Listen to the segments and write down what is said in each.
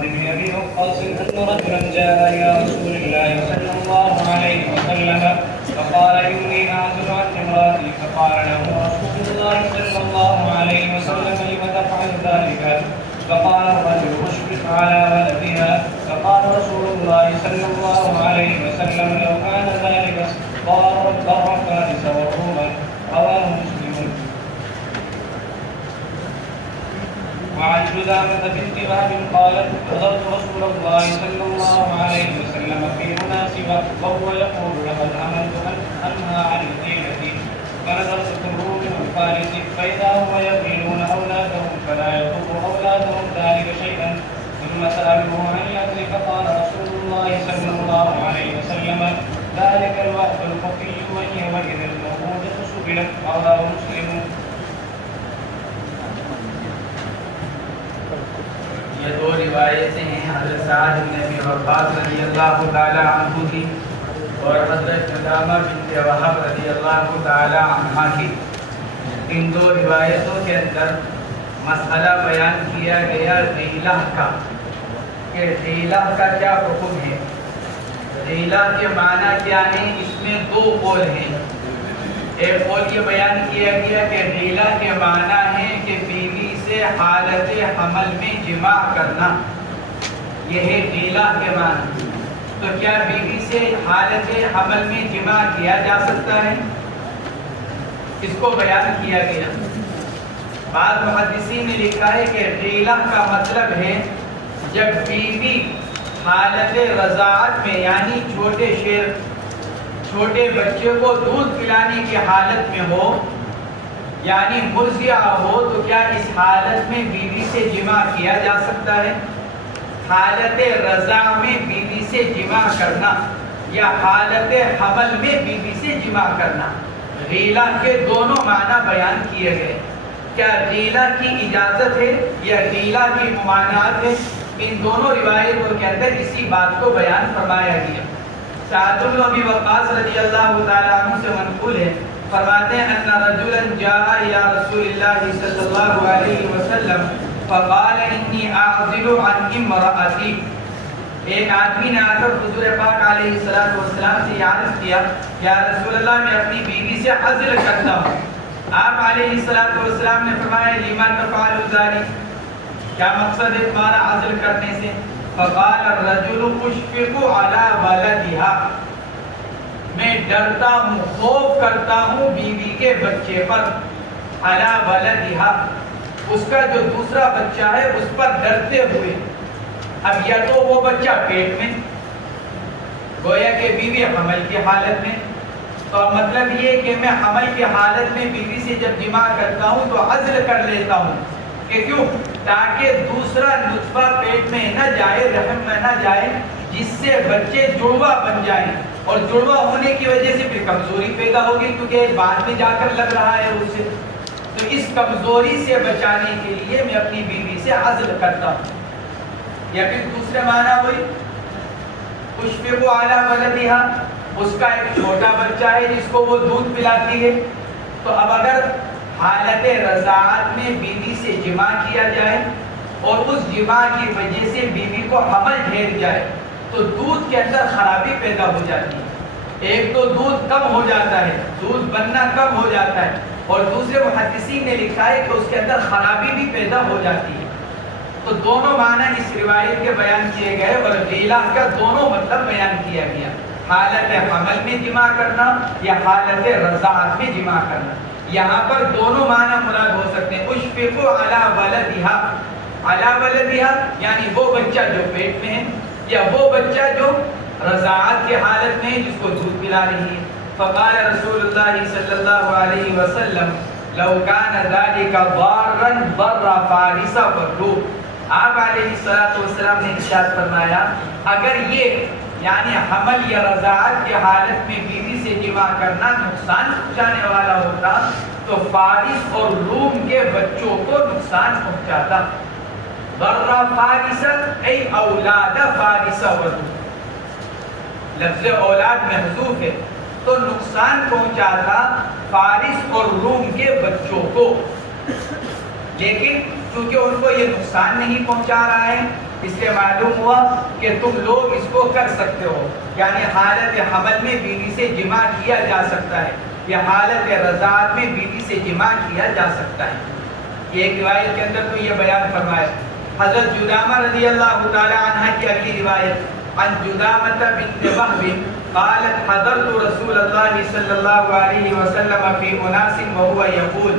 سعد بن أبي وقاص أن رجلا جاء إلى رسول الله صلى الله عليه وسلم فقال إني أعزل عن امرأتي، فقال له رسول الله صلى الله عليه وسلم لم تفعل ذلك؟ فقال الرجل اشفق على ولدها. فقال رسول الله صلى الله عليه وسلم لو كان ذلك ضار فارس والروم. رواه مسلم. وعن جذامة بنت وهب قالت حضرت رسول الله صلى الله عليه وسلم في مناسبة وهو يقول لقد أمرت أن أنهى عن الزينة فنظرت في الروم والفارس فإذا هم يقيلون أولادهم فلا يضر أولادهم ذلك شيئا. ثم سألوه عن الأكل فقال رسول الله صلى الله عليه وسلم ذلك الوقت الخفي وهي وإذا الموءودة سئلت. رواه مسلم. یہ دو روایتیں ہیں حضرت سعد بن ابی وقاص رضی اللہ تعالی عنہ کی اور حضرت جذامہ بنت وہب رضی اللہ تعالی عنہ کی. ان دو روایتوں کے اندر مسئلہ بیان کیا گیا غیلہ کا، کہ غیلہ کا کیا حکم ہے. غیلہ کے معنی کیا ہے؟ اس میں دو قول ہیں. ایک قول یہ بیان کیا گیا کہ غیلہ کے معنی ہے کہ بیوی سے حالت حمل میں جماع کرنا، یہ ہے غیلہ کے معنی. تو کیا بیوی سے حالت حمل میں جماع کیا جا سکتا ہے؟ اس کو بیان کیا گیا. بعض محدثین نے لکھا ہے کہ غیلہ کا مطلب ہے جب بیوی حالت رضاعت میں، یعنی چھوٹے بچے کو دودھ پلانے کی حالت میں ہو، یعنی مرضعہ ہو، تو کیا اس حالت میں بیوی سے جماع کیا جا سکتا ہے؟ حالت رضاع میں بیوی سے جماع کرنا یا حالت حمل میں بیوی سے جماع کرنا، غیلہ کے دونوں معنی بیان کیے گئے. کیا غیلہ کی اجازت ہے یا غیلہ کی ممانعت ہے؟ ان دونوں روایتوں کے اندر اسی بات کو بیان فرمایا گیا. سعد بن ابی وقاص رضی اللہ تعالی عنہ سے منقول ہے، فرماتے ہیں ان رجلا جاء الى رسول اللہ صلی اللہ علیہ وسلم فقال انی اعزل عن امرأتی. ایک آدمی نے آ کر حضور پاک علیہ السلام سے عرض کیا، یا رسول اللہ میں اپنی بیوی سے عزل کرتا ہوں. آپ علیہ السلام نے فرمایا لما تفعل ذلك، کیا مقصد ہے تمہارا عزل کرنے سے؟ فقال الرجل اشفق على ولدها، میں ڈرتا ہوں، خوف کرتا ہوں بیوی کے بچے پر. على ولدها، اس کا جو دوسرا بچہ ہے اس پر ڈرتے ہوئے. اب یا تو وہ بچہ پیٹ میں، گویا کہ بیوی حمل کی حالت میں، تو مطلب یہ کہ میں حمل کی حالت میں بیوی سے جب جماع کرتا ہوں تو عزل کر لیتا ہوں. کہ کیوں؟ تاکہ دوسرا نطفہ پیٹ میں نہ جائے، رحم میں نہ جائے، جس سے بچے جڑواں بن جائیں، اور جڑواں ہونے کی وجہ سے پھر کمزوری پیدا ہوگی، کیونکہ بعد میں جا کر لگ رہا ہے اسے. تو اس کمزوری سے بچانے کے لیے میں اپنی بیوی سے عزل کرتا ہوں. یا پھر دوسرے معنی ہوئی اشفق علی ولدها، اس کا ایک چھوٹا بچہ ہے جس کو وہ دودھ پلاتی ہے. تو اب اگر حالت رضاعت میں بیوی سے جماع کیا جائے اور اس جماع کی وجہ سے بیوی کو حمل ٹھہر جائے تو دودھ کے اندر خرابی پیدا ہو جاتی ہے. ایک تو دودھ کم ہو جاتا ہے، دودھ بننا کم ہو جاتا ہے، اور دوسرے محدثین نے لکھا ہے کہ اس کے اندر خرابی بھی پیدا ہو جاتی ہے. تو دونوں معنی اس روایت کے بیان کیے گئے اور غیلہ کا دونوں مطلب بیان کیا گیا، حالت حمل میں جماع کرنا یا حالت رضاعت میں جماع کرنا. یہاں پر دونوں معنی مراد ہو سکتے ہیں. اشفق علی ولدها، علی ولدها یعنی وہ بچہ جو پیٹ میں ہے یا وہ بچہ جو رضاعت کی حالت میں ہے جس کو دودھ پلا رہی ہے. فقال رسول اللہ صلی اللہ علیہ وسلم لو كان ذلك ضارا ضر فارس والروم. آپ علیہ السلام نے ارشاد فرمایا اگر یہ یعنی حمل یا رضاعت کی حالت میں بیوی سے جماع کرنا نقصان پہنچانے والا ہوتا تو فارس اور روم کے بچوں کو نقصان پہنچاتا. ضر فارس ای اولاد فارس والروم، لفظ اولاد محذوف ہے، تو نقصان پہنچاتا فارس اور روم کے بچوں کو. لیکن چونکہ ان کو یہ نقصان نہیں پہنچا رہا ہے اس سے معلوم ہوا کہ تم لوگ اس کو کر سکتے ہو، یعنی حالت حمل میں بیوی سے جماع کیا جا سکتا ہے یا حالت رضاعت میں بیوی سے جماع کیا جا سکتا ہے۔ یہ ایک روایت کے اندر تو یہ بیان فرمایا۔ حضرت جدامہ رضی اللہ تعالی عنہ کی اگلی روایت، عن جدامہ بنت وہب قالت حضرت رسول اللہ صلی اللہ علیہ وسلم فی اناس وهو یقول،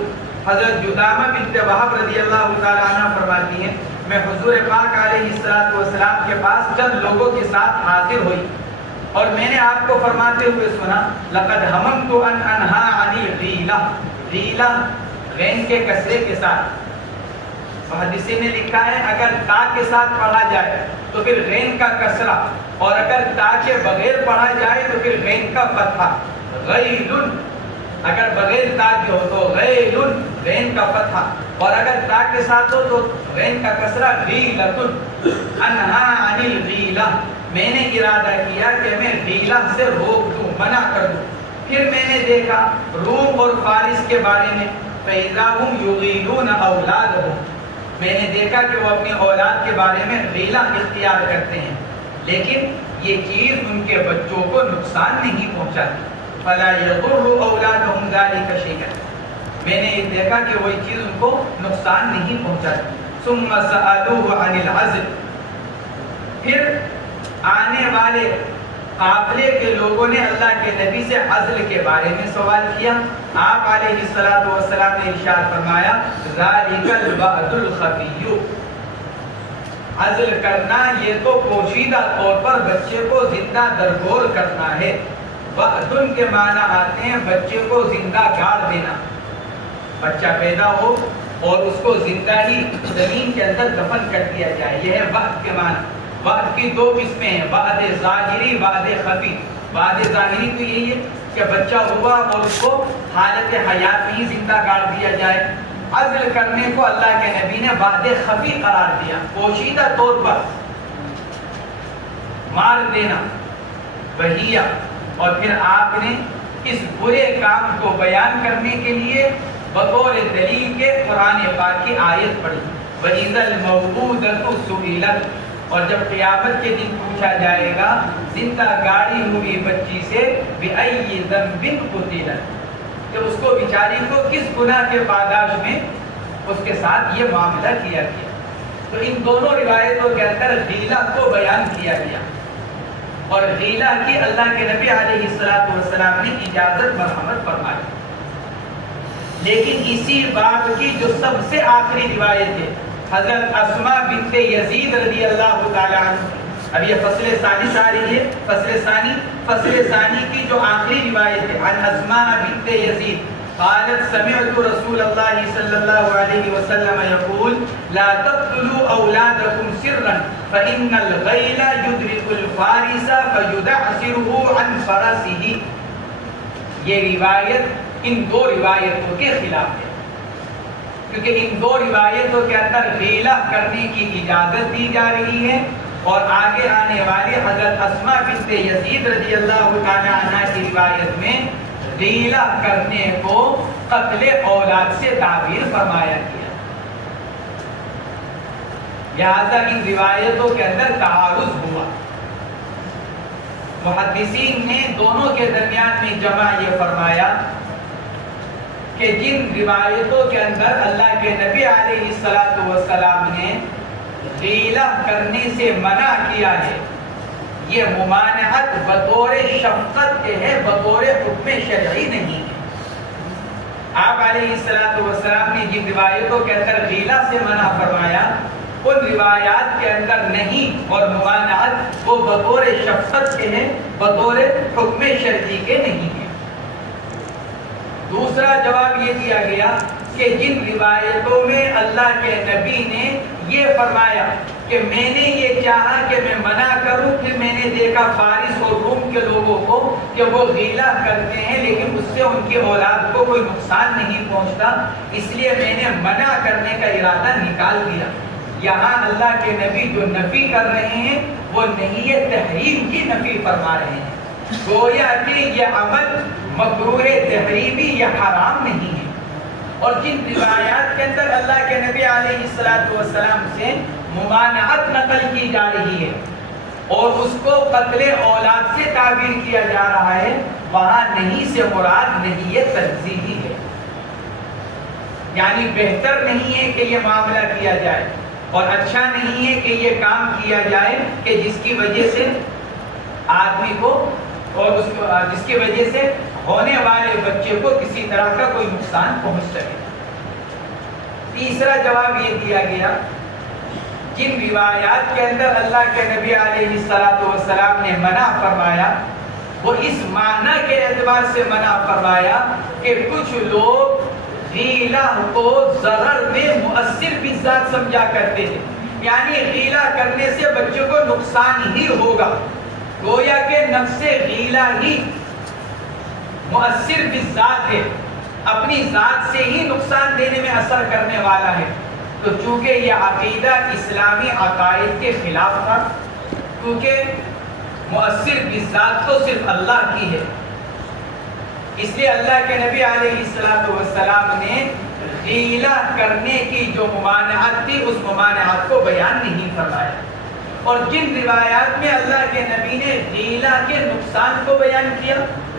حضرت جدامہ بنت وہب رضی اللہ تعالی عنہ فرماتی ہیں میں حضور پاک علیہ السلام کے پاس چند لوگوں کے ساتھ حاضر ہوئی اور میں نے آپ کو فرماتے ہوئے سنا، لقد ہممت ان انہا عن الغیلہ، غیلہ غین کے کسرے کے ساتھ، محدثین نے لکھا ہے اگر تا کے ساتھ پڑھا جائے تو پھر غین کا کسرہ، اور اگر تا کے بغیر پڑھا جائے تو پھر غین کا فتحہ، غیلن اگر بغیر تا کے ہو تو غیلن غین کا فتحہ، اور اگر تا کے ساتھ ہو تو غین کا کسرہ غیلتن، انہا عن الغیلہ میں نے ارادہ کیا کہ میں غیلہ سے روک دوں، منع کر دوں۔ پھر میں نے دیکھا روم اور فارس کے بارے میں، فَإِذَا هُمْ يُغِيلُونَ أَوْلَادَهُمْ میں نے دیکھا کہ وہ اپنی اولاد کے بارے میں غیلہ اختیار کرتے ہیں لیکن یہ چیز ان کے بچوں کو نقصان نہیں پہنچاتی، فَلَا يَضُرُّ أَوْلَادَهُمْ ذَلِكَ شَيْئًا میں نے دیکھا کہ وہ چیز ان کو نقصان نہیں پہنچاتی۔ ثُمَّ سَأَلُوهُ عَنِ الْعَزْلِ پھر آنے والے قافلے کے لوگوں نے اللہ کے نبی سے عزل کے بارے میں سوال کیا۔ آپ علیہ السلام نے ارشاد فرمایا ذَلِكَ الْوَعْدُ الْخَفِيُّ عزل کرنا یہ تو پوشیدہ طور پر بچے کو زندہ درگور کرنا ہے۔ وعدن کے معنی آتے ہیں بچے کو زندہ گاڑ دینا، بچہ پیدا ہو اور اس کو زندہ ہی زمین کے اندر دفن کر دیا جائے، یہ ہے وعد کے معنی۔ وعد کی دو قسمیں ہیں، وعد ظاہری، وعد خفی۔ وعد ظاہری تو یہی ہے کہ بچہ ہوا اور اس کو حالت حیات میں ہی زندہ گاڑ دیا جائے۔ عزل کرنے کو اللہ کے نبی نے وعد خفی قرار دیا، پوشیدہ طور پر مار دینا، وہیہ۔ اور پھر آپ نے اس برے کام کو بیان کرنے کے لیے بطور دلیل کے قرآن پاک کی آیت پڑھی، وَإِذَا الْمَوْءُودَةُ سُئِلَتْ اور جب قیامت کے دن پوچھا جائے گا زندہ گاڑی ہوئی بچی سے بِأَيِّ ذَنبٍ قُتِلَتْ کہ اس کو بیچاری کو کس گناہ کے پاداش میں اس کے ساتھ یہ معاملہ کیا گیا۔ تو ان دونوں روایتوں کے اندر غیلہ کو بیان کیا گیا اور غیلہ کی اللہ کے نبی علیہ السلام نے اجازت مرحمت فرمائی۔ لیکن اسی بات کی جو سب سے آخری روایت ہے حضرت اسماء بنت یزید رضی اللہ تعالی عنہ، اب یہ فصل ثانی آ رہی ہے، فصل ثانی کی جو آخری روایت ہے عن اسماء بنت یزید قالت سمعت رسول اللہ صلی اللہ علیہ وسلم یقول لا تقتلوا اولادکم سرا فإن الغیل یدرک الفارس فیدعسره عن فرسه۔ یہ روایت ان دو روایتوں کے خلاف ہے کیونکہ ان دو روایتوں کے اندر غیلہ کرنے کی اجازت دی جا رہی ہے اور آگے آنے والی حضرت اسماء بنت یزید رضی اللہ تعالی عنہ کی روایت میں غیلہ کرنے کو قتل اولاد سے تعبیر فرمایا گیا، لہذا ان روایتوں کے اندر تعارض ہوا۔ محدثین نے دونوں کے درمیان میں جمع یہ فرمایا کہ جن روایتوں کے اندر اللہ کے نبی علیہ السلام نے غیلہ کرنے سے منع کیا ہے یہ ممانعت بطور شفقت کے ہے، بطور حکم شرعی نہیں ہے۔ آپ علیہ السلام نے جن روایتوں کے اندر غیلہ سے منع فرمایا ان روایات کے اندر نہیں، اور ممانعت وہ بطور شفقت کے ہیں، بطور حکم شرعی کے نہیں ہے۔ دوسرا جواب یہ دیا گیا کہ جن روایتوں میں اللہ کے نبی نے یہ فرمایا کہ میں نے یہ چاہا کہ میں منع کروں، پھر میں نے دیکھا فارس اور روم کے لوگوں کو کہ وہ غیلہ کرتے ہیں لیکن اس سے ان کی اولاد کو کوئی نقصان نہیں پہنچتا، اس لیے میں نے منع کرنے کا ارادہ نکال دیا۔ یہاں اللہ کے نبی جو نفی کر رہے ہیں وہ نہیں ہے، تحریم کی نفی فرما رہے ہیں، گویا کہ یہ عمل مکروہ تحریمی یا حرام نہیں ہے۔ اور جن روایات کے اندر اللہ کے نبی علیہ السلام سے ممانعت نقل کی جا رہی ہے اور اس کو قتل اولاد سے تعبیر کیا جا رہا ہے، وہاں نہیں سے مراد نہیں یہ تنزیہی ہے، یعنی بہتر نہیں ہے کہ یہ معاملہ کیا جائے اور اچھا نہیں ہے کہ یہ کام کیا جائے کہ جس کی وجہ سے آدمی کو اور جس کی وجہ سے ہونے والے بچے کو کسی طرح کا کوئی نقصان پہنچ سکے۔ تیسرا جواب یہ دیا گیا، جن روایات کے اندر اللہ کے نبی علیہ السلام نے منع فرمایا وہ اس معنی کے اعتبار سے منع فرمایا کہ کچھ لوگ غیلہ کو ضرر میں مؤثر بھی ذات سمجھا کرتے تھے، یعنی غیلہ کرنے سے بچے کو نقصان ہی ہوگا، گویا کہ نفس غیلہ ہی مؤثر بھی ذات ہے، اپنی ذات سے ہی نقصان دینے میں اثر کرنے والا ہے۔ تو چونکہ یہ عقیدہ اسلامی عقائد کے خلاف تھا، کیونکہ مؤثر بالذات تو صرف اللہ کی ہے، اس لیے اللہ کے نبی علیہ السلام نے غیلہ کرنے کی جو ممانعت تھی اس ممانعت کو بیان نہیں فرمایا، اور جن روایات میں اللہ کے نبی نے غیلہ کے نقصان کو بیان کیا،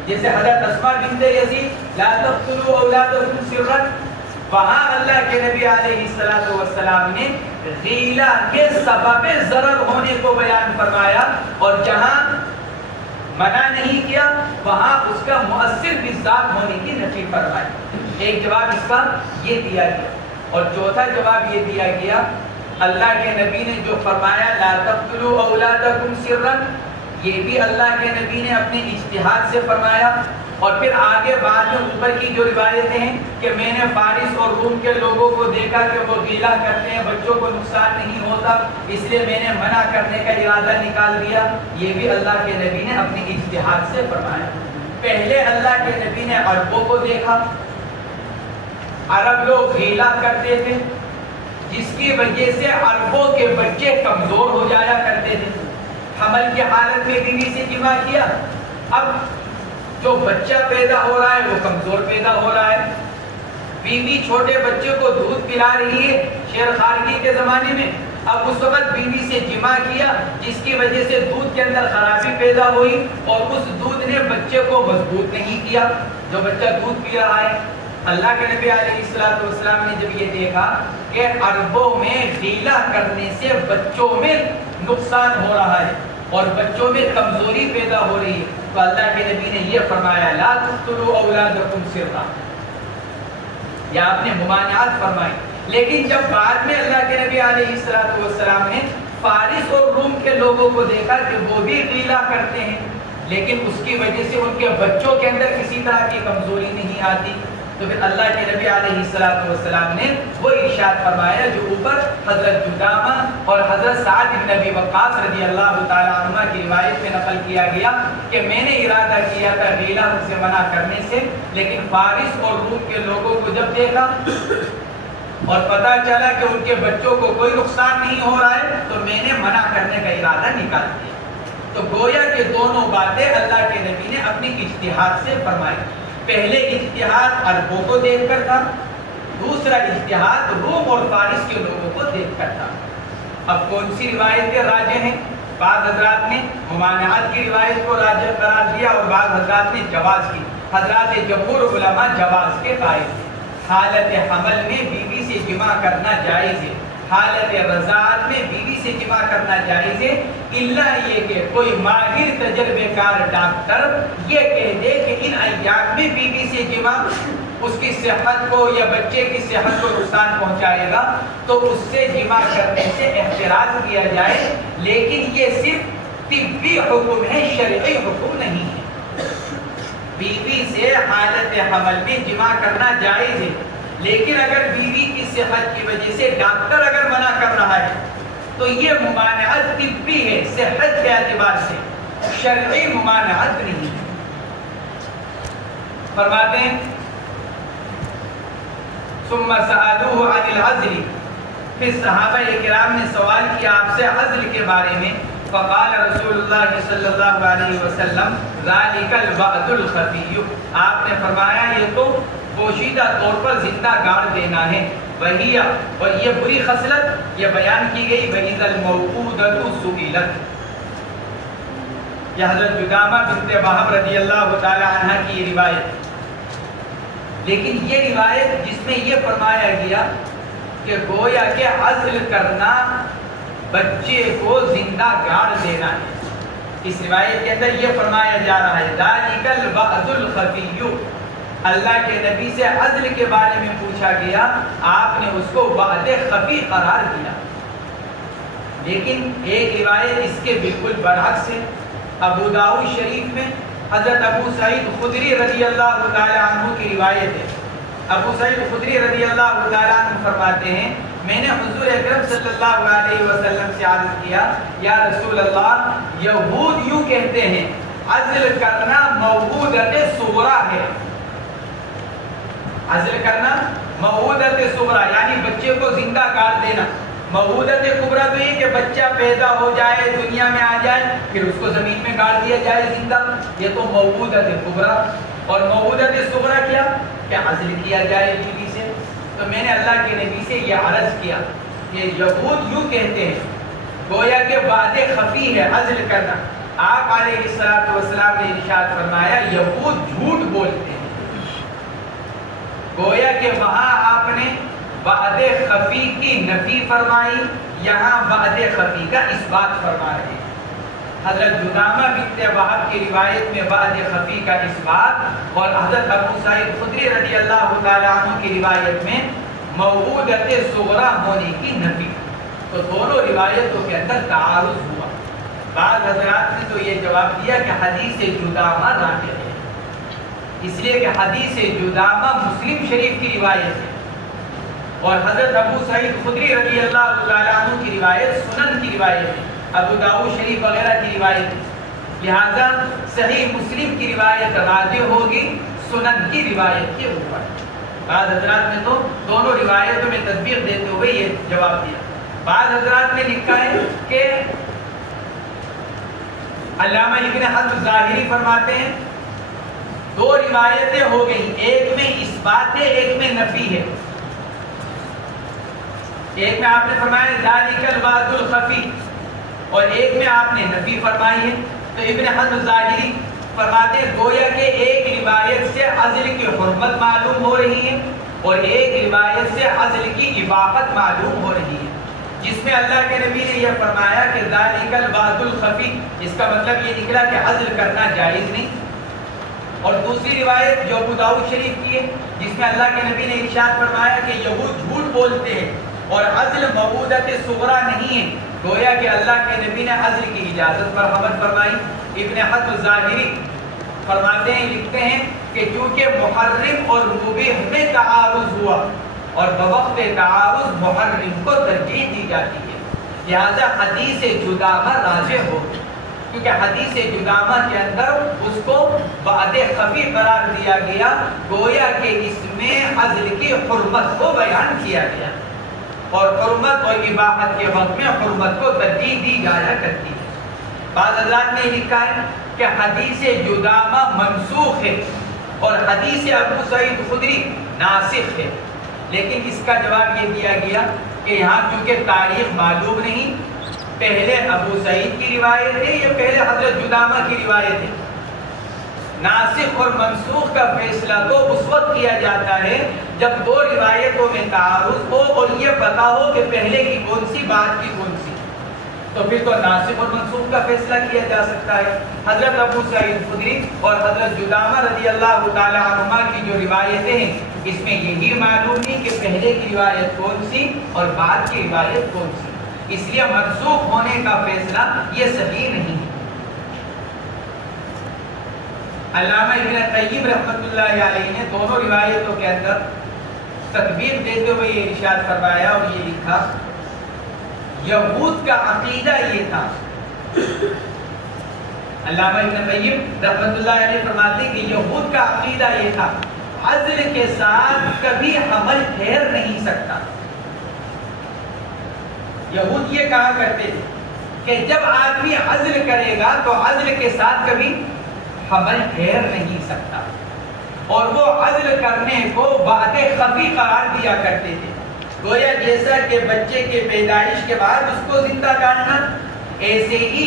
جیسے حضرت اسماء بنت یزید لا تقتلوا اولادکم سرا، وہاں اللہ کے نبی علیہ السلام نے غیلہ کے سبب ضرر ہونے کو بیان فرمایا، اور جہاں منع نہیں کیا وہاں اس کا مؤثر بالذات ہونے کی نفی فرمائی۔ ایک جواب اس کا یہ دیا گیا، اور چوتھا جواب یہ دیا گیا، اللہ کے نبی نے جو فرمایا لا تقتلوا اولادکم سرا، یہ بھی اللہ کے نبی نے اپنے اجتہاد سے فرمایا، اور پھر آگے بعد میں اوپر کی جو روایتیں ہیں کہ میں نے فارس اور روم کے لوگوں کو دیکھا کہ وہ غیلہ کرتے ہیں، بچوں کو نقصان نہیں ہوتا، اس لیے میں نے منع کرنے کا ارادہ نکال دیا، یہ بھی اللہ کے نبی نے اپنے اجتہاد سے فرمایا۔ پہلے اللہ کے نبی نے عربوں کو دیکھا، عرب لوگ غیلہ کرتے تھے جس کی وجہ سے عربوں کے بچے کمزور ہو جایا کرتے تھے، حمل کی حالت میں بیوی سے جمع کیا، اب جو بچہ پیدا ہو رہا ہے وہ کمزور پیدا ہو رہا ہے، بیوی چھوٹے بچے کو دودھ پلا رہی ہے شیر خارگی کے زمانے میں، اب اس وقت بیوی سے جمع کیا جس کی وجہ سے دودھ کے اندر خرابی پیدا ہوئی، اور اس دودھ نے بچے کو مضبوط نہیں کیا جو بچہ دودھ پی رہا ہے۔ اللہ کے نبی علیہ السلام نے جب یہ دیکھا کہ عربوں میں غیلہ کرنے سے بچوں میں نقصان ہو رہا ہے اور بچوں میں کمزوری پیدا ہو رہی ہے، تو اللہ کے نبی نے یہ فرمایا لا تقتلوا اولادکم سرا، یا آپ نے ممانعت فرمائی۔ لیکن جب بعد میں اللہ کے نبی علیہ السلام نے فارس اور روم کے لوگوں کو دیکھا کہ وہ بھی غیلہ کرتے ہیں لیکن اس کی وجہ سے ان کے بچوں کے اندر کسی طرح کی کمزوری نہیں آتی، تو پھر اللہ کے نبی علیہ السلام نے وہ ارشاد فرمایا جو اوپر حضرت جدامہ اور حضرت سعد بن ابی وقاص رضی اللہ تعالیٰ عنہ کی روایت میں نقل کیا گیا کہ میں نے ارادہ کیا تھا غیلہ سے منع کرنے سے، لیکن فارس اور روم کے لوگوں کو جب دیکھا اور پتہ چلا کہ ان کے بچوں کو کوئی نقصان نہیں ہو رہا ہے تو میں نے منع کرنے کا ارادہ نکال دیا۔ تو گویا کہ دونوں باتیں اللہ کے نبی نے اپنی اجتہاد سے فرمائی، پہلے اجتہاد عربوں کو دیکھ کر تھا، دوسرا اجتہاد روم اور فارس کے لوگوں کو دیکھ کر تھا۔ اب کون سی روایتیں راجح ہیں؟ بعض حضرات نے ممانعت کی روایت کو راجح قرار دیا اور بعض حضرات نے جواز کی۔ حضرات جمہور علماء جواز کے قائل ہیں، حالت حمل میں بیوی سے جمع کرنا جائز ہے، حالت رضاعت میں بیوی سے جمع کرنا جائز ہے، الا یہ کہ کوئی ماہر تجربے کار ڈاکٹر یہ کہہ دے کہ ان ایام میں بیوی سے جمع اس کی صحت کو یا بچے کی صحت کو نقصان پہنچائے گا تو اس سے جمع کرنے سے احتراز کیا جائے، لیکن یہ صرف طبی حکم ہے، شرعی حکم نہیں ہے۔ بیوی سے حالت حمل میں جمع کرنا جائز ہے، لیکن اگر بیوی کی صحت کی وجہ سے ڈاکٹر اگر منع کر رہا ہے تو یہ ممانعت طبی ہے، صحت کے اعتبار سے، شرعی ممانعت نہیں ہے۔ فرماتے ہیں ثم سألوه عن العزل، پھر صحابہ کرام نے سوال کیا آپ سے عزل کے بارے میں، فقال رسول اللہ صلی اللہ علیہ وسلم ذالک الوعد الخفی، آپ نے فرمایا یہ تو پوشیدہ طور پر زندہ گاڑ دینا ہے، وہی اور یہ بری خصلت یہ بیان کی گئی وَإِذَا الْمَوْءُودَةُ سُئِلَتْ، یہ حضرت جدامہ بنت وہب رضی اللہ تعالی عنہ کی روایت۔ لیکن یہ روایت جس میں یہ فرمایا گیا کہ گویا کہ عزل کرنا بچے کو زندہ گاڑ دینا ہے، اس روایت کے اندر یہ فرمایا جا رہا ہے ذَلِكَ الْوَعْدُ الْخَفِيُّ، اللہ کے نبی سے عزل کے بارے میں پوچھا گیا، آپ نے اس کو وعد خفی قرار دیا۔ لیکن ایک روایت اس کے بالکل برعکس ہے، ابو داؤد شریف میں حضرت ابو سعید خدری رضی اللہ تعالی عنہ کی روایت ہے۔ ابو سعید خدری رضی اللہ تعالی عنہ فرماتے ہیں میں نے حضور اکرم صلی اللہ علیہ وسلم سے عرض کیا یا رسول اللہ، یہود یوں کہتے ہیں عزل کرنا موعودۃ صغریٰ ہے، عزل کرنا موعودۃ صغریٰ یعنی بچے کو زندہ گاڑ دینا، موعودۃ کبریٰ تو یہ کہ بچہ پیدا ہو جائے دنیا میں آ جائے پھر اس کو زمین میں گاڑ دیا جائے زندہ، یہ تو موعودۃ کبریٰ، اور موعودۃ صغریٰ کیا کہ عزل کیا جائے بیوی سے۔ تو میں نے اللہ کے نبی سے یہ عرض کیا کہ یہود یوں کہتے ہیں گویا کہ وعد خفی ہے عزل کرنا، آپ علیہ السلام نے ارشاد فرمایا یہود جھوٹ بولتے ہیں، گویا کہ وہاں آپ نے وعد خفی کی نفی فرمائی، یہاں وعد خفی کا اثبات فرما رہے ہیں۔ حضرت جدامہ بنت وہب کی روایت میں وعد خفی کا اثبات اور حضرت ابو سعید خدری رضی اللہ تعالی عنہ کی روایت میں موعودۃ صغریٰ ہونے کی نفی، تو دونوں روایتوں کے اندر تعارض ہوا۔ بعض حضرات نے تو یہ جواب دیا کہ حدیث جدامہ راجح ہے، اس لیے کہ حدیث جدامہ مسلم شریف کی روایت ہے اور حضرت ابو سعید خدری رضی اللہ تعالی عنہ کی روایت سنن کی روایت ہے، ابو داؤد شریف وغیرہ کی روایت ہے، لہذا صحیح مسلم کی روایت راجح ہوگی سنن کی روایت کے اوپر۔ بعض حضرات نے تو دونوں روایتوں میں تطبیق دیتے ہوئے یہ جواب دیا۔ بعض حضرات نے لکھا ہے کہ علامہ ابن حزم ظاہری فرماتے ہیں دو روایتیں ہو گئی، ایک میں اثبات ہے ایک میں نفی ہے۔ ایک میں آپ نے فرمایا ذالک الوعد الخفی اور ایک میں آپ نے نفی فرمائی ہے، تو ابن حزم ظاہری فرماتے ہیں گویا کہ ایک روایت سے عزل کی حرمت معلوم ہو رہی ہے اور ایک روایت سے عزل کی اباحت معلوم ہو رہی ہے، جس میں اللہ کے نبی نے یہ فرمایا کہ ذالک الوعد الخفی، اس کا مطلب یہ نکلا کہ عزل کرنا جائز نہیں، اور دوسری روایت جو ابو داؤد شریف کی ہے جس میں اللہ کے نبی نے ارشاد فرمایا کہ یہود جھوٹ بولتے ہیں اور عزل موعودۃ صغریٰ نہیں ہے، گویا کہ اللہ کے نبی نے عزل کی اجازت پر حمل فرمائی۔ ابن حزم ظاہری فرماتے ہیں لکھتے ہیں کہ چونکہ محرم اور مبیح میں تعارض ہوا اور بوقت تعارض محرم کو ترجیح دی جاتی ہے، لہذا حدیث جدامہ راجح ہو، کیونکہ حدیث جدامہ کے اندر اس کو وعد خفی قرار دیا گیا، گویا کہ اس میں عزل کی حرمت کو بیان کیا گیا اور حرمت اور اباحت کے وقت میں حرمت کو ترجیح دی جایا کرتی ہے۔ بعض حضرات نے لکھا ہے کہ حدیث جدامہ منسوخ ہے اور حدیث ابو سعید خدری ناسخ ہے، لیکن اس کا جواب یہ دیا گیا کہ یہاں کیونکہ تاریخ معلوم نہیں، پہلے ابو سعید کی روایت ہے یا پہلے حضرت جدامہ کی روایت ہے، ناسخ اور منسوخ کا فیصلہ تو اس وقت کیا جاتا ہے جب دو روایتوں میں تعارض ہو اور یہ پتا ہو کہ پہلے کی کون سی بات کی کون سی، تو پھر تو ناسخ اور منسوخ کا فیصلہ کیا جا سکتا ہے۔ حضرت ابو سعید خدری اور حضرت جدامہ رضی اللہ تعالی عنہما کی جو روایتیں ہیں اس میں یہی معلوم نہیں کہ پہلے کی روایت کون سی اور بعد کی روایت کون سی، اس لیے منسوخ ہونے کا فیصلہ یہ صحیح نہیں ہے۔ علامہ ابن قیم رحمۃ اللہ علیہ نے دونوں روایتوں کے اندر تطبیق دیتے ہوئے یہ ارشاد فرمایا اور یہ لکھا یہود کا عقیدہ یہ تھا، علامہ ابن قیم رحمۃ اللہ علیہ فرماتے کہ یہود کا عقیدہ یہ تھا عزل کے ساتھ کبھی حمل ٹھہر نہیں سکتا۔ یہود یہ کہا کرتے تھے کہ جب آدمی عزل کرے گا تو عزل کے ساتھ کبھی حمل ٹھہر نہیں سکتا، اور وہ عزل کرنے کو وعد خفی قرار دیا کرتے تھے۔ گویا جیسا کہ بچے کے پیدائش کے بعد اس کو زندہ کاٹنا، ایسے ہی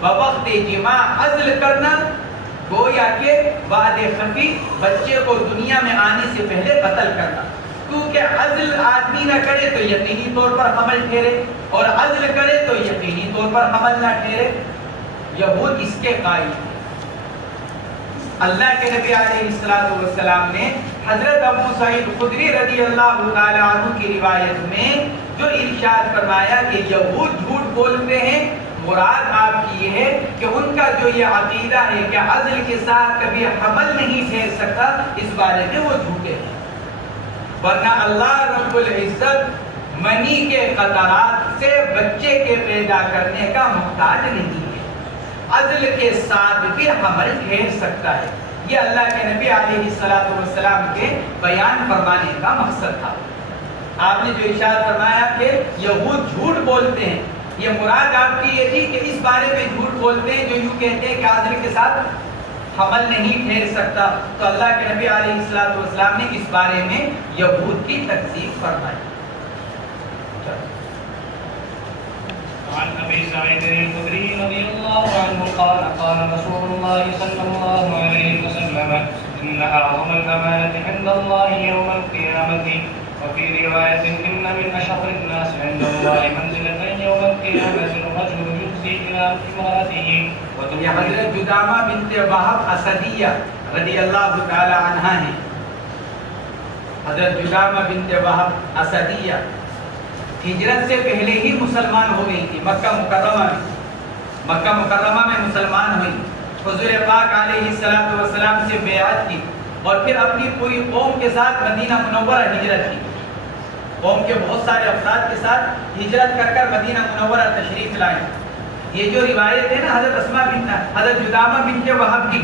بوقت جماع عزل کرنا، گویا کہ بعد خفی بچے کو دنیا میں آنے سے پہلے قتل کرنا، کیونکہ عزل آدمی نہ کرے تو یقینی طور پر حمل ٹھہرے، اور عزل کرے تو یقینی طور پر حمل نہ ٹھہرے۔ یہود اس کے قائل ہیں۔ اللہ کے نبی علیہ السلام نے حضرت ابو سعید خدری رضی اللہ تعالی عنہ کی روایت میں جو ارشاد فرمایا کہ یہود جھوٹ بولتے ہیں، مراد آپ کی یہ ہے کہ ان کا جو یہ عقیدہ ہے کہ عزل کے ساتھ کبھی حمل نہیں ٹھہر سکتا، اس بارے میں وہ جھوٹے ہیں، ورنہ اللہ رب العزت منی کے قطرات سے بچے کے پیدا کرنے کا محتاج نہیں ہے، عزل کے ساتھ بھی حمل ٹھہر سکتا ہے۔ یہ اللہ کے نبی علیہ السلام کے بیان فرمانے کا مقصد تھا۔ آپ نے جو ارشاد فرمایا کہ یہود جھوٹ بولتے ہیں، یہ مراد آپ کی یہ تھی کہ اس بارے میں جھوٹ بولتے ہیں جو یوں کہتے ہیں کہ عزل کے ساتھ حمل نہیں ٹھہر سکتا، تو اللہ کے نبی علیہ السلام نے اس بارے میں یہود کی تکذیب فرمائی۔ عن ابي سعيد الخدري رضي الله عنه قال قال رسول الله صلى الله عليه وسلم ان اعظم الامانه عند الله يوم القيامه وفي روايه ان من اشر الناس عند الله منزله يوم القيامه الرجل يفزي الى امراته یہ حضرت جدامہ بنت وہب اسدیہ رضی اللہ تعالی عنہا ہیں۔ حضرت جدامہ بنت وہب اسدیہ ہجرت سے پہلے ہی مسلمان ہو گئی تھی، مکہ مکرمہ میں مسلمان ہوئی، حضور پاک علیہ السلام سے بیعت کی اور پھر اپنی پوری قوم کے ساتھ مدینہ منورہ ہجرت کی، قوم کے بہت سارے افراد کے ساتھ ہجرت کر کر مدینہ منورہ تشریف لائے۔ یہ جو روایت ہے نا حضرت جدامہ بنت وہب کی،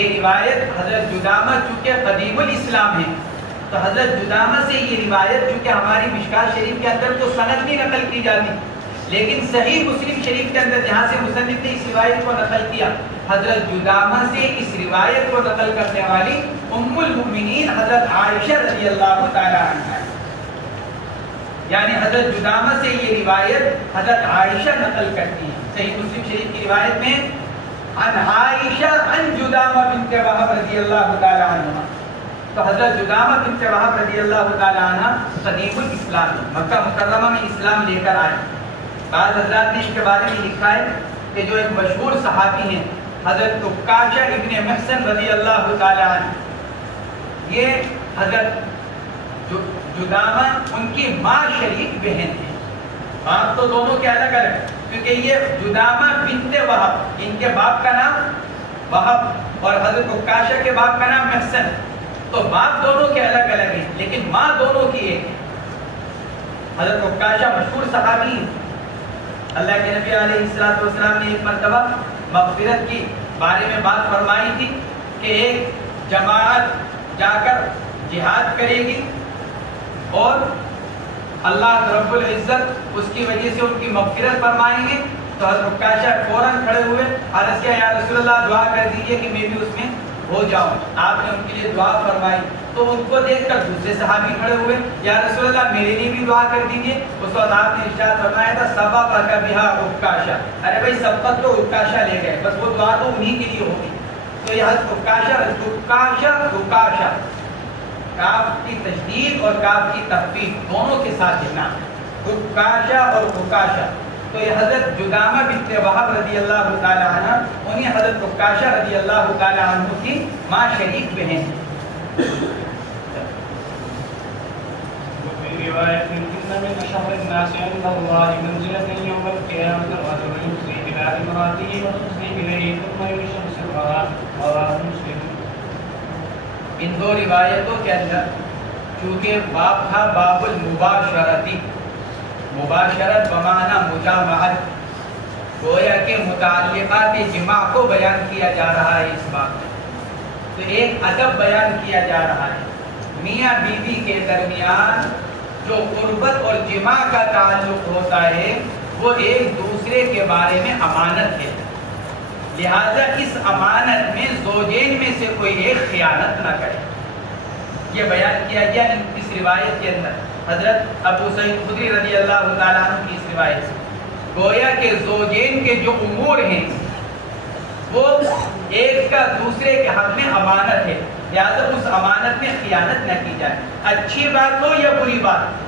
یہ روایت حضرت جدامہ چونکہ قدیم الاسلام ہے، تو حضرت جدامہ سے یہ روایت چونکہ ہماری مشکات شریف کے اندر تو سند نہیں نقل کی جاتی، لیکن صحیح مسلم شریف کے اندر جہاں سے مصنف نے اس روایت کو نقل کیا، حضرت جدامہ سے اس روایت کو نقل کرنے والی ام المؤمنین حضرت عائشہ رضی اللہ تعالی عنہا، یعنی حضرت جدامہ سے یہ روایت حضرت عائشہ نقل کرتی ہے۔ صحیح مسلم شریف کی روایت میں عن عائشہ عن جدامہ بنت وہب رضی اللہ تعالی عنہ، تو حضرت جدامہ بنت وہب رضی اللہ تعالی عنہ قدیم الاسلام، مکہ مکرمہ میں اسلام لے کر آئے۔ بعض حضرات نے اس کے بارے میں لکھا ہے کہ جو ایک مشہور صحابی ہیں حضرت عکاشہ ابن محصن رضی اللہ تعالی عنہ، یہ حضرت جدامہ ان کی ماں شریک بہن ہے، باپ تو دونوں کے الگ الگ، کیونکہ یہ جدامہ بنت وہب، ان کے باپ کا نام وہب اور حضرت عکاشہ کے باپ کا نام محصن، تو باپ دونوں کے الگ الگ ہیں لیکن ماں دونوں کی ایک ہے۔ حضرت عکاشہ مشہور صحابی، اللہ کے نبی علیہ السلام نے ایک مرتبہ مغفرت کی بارے میں بات فرمائی تھی کہ ایک جماعت جا کر جہاد کرے گی اور اللہ رب العزت اس کی وجہ سے ان کی مغفرت فرمائیں گے، تو حضرت عکاشہ فوراً کھڑے ہوئے، عرض کیا یا رسول اللہ دعا کر دیجئے کہ میں بھی اس میں ہو جاؤں۔ آپ نے ان کے لیے دعا فرمائی، تو ان کو دیکھ کر دوسرے صحابی کھڑے ہوئے، یا رسول اللہ میرے لیے بھی دعا کر دیجئے۔ اس وقت آپ نے ارشاد فرمایا تھا سبقک بہا عکاشہ، ارے بھائی سبقت تو عکاشہ لے گئے، بس وہ دعا تو انہی کے لیے ہوگی۔ تو یہ حضرت عکاشہ کاف کی تشدید اور کاف کی تخفیف دونوں کے ساتھ لکھنا، عکاشہ اور عکاشہ۔ تو یہ حضرت جدامہ بنت وہب رضی اللہ تعالی عنہ انہیں حضرت عکاشہ رضی اللہ تعالی عنہ کی ماں شریک بہن ہیں۔ وفي رواية إن من أشر الناس عند الله منزلة يوم القيامة الرجل يفزي إلى امرأته وتفزي إليه ثم ينشر سرها، رواه مسلم۔ ان دو روایتوں کے اندر چونکہ باب تھا باب المباشرتی، مباشرت بمعنی مجامعت، گویا کہ متعلقات جماع کو بیان کیا جا رہا ہے اس باب میں، تو ایک ادب بیان کیا جا رہا ہے میاں بیوی کے درمیان جو قربت اور جماع کا تعلق ہوتا ہے وہ ایک دوسرے کے بارے میں امانت ہے، لہذا اس امانت میں زوجین میں سے کوئی ایک خیانت نہ کرے، یہ بیان کیا گیا اس روایت کے اندر۔ حضرت ابو سعید خدری رضی اللہ تعالیٰ عنہ کی اس روایت سے گویا کہ زوجین کے جو امور ہیں وہ ایک کا دوسرے کے حق میں امانت ہے، لہٰذا اس امانت میں خیانت نہ کی جائے، اچھی بات ہو یا بری بات،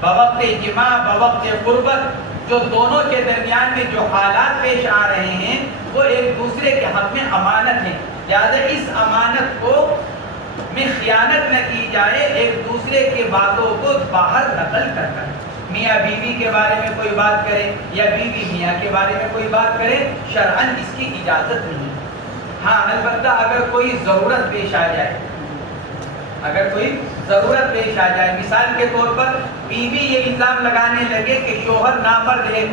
بوقت جماع بوقت قربت جو دونوں کے درمیان میں جو حالات پیش آ رہے ہیں وہ ایک دوسرے کے حق میں امانت ہے، لہٰذا اس امانت کو میں خیانت نہ کی جائے، ایک دوسرے کے باتوں کو باہر نقل کر کر میاں بیوی کے بارے میں کوئی بات کرے یا بیوی میاں کے بارے میں کوئی بات کرے، شرعاً اس کی اجازت نہیں۔ ہاں البتہ اگر کوئی ضرورت پیش آ جائے، اگر کوئی ضرورت پیش آ جائے، مثال کے طور پر بیوی یہ الزام لگانے لگے کہ شوہر نامرد ہے،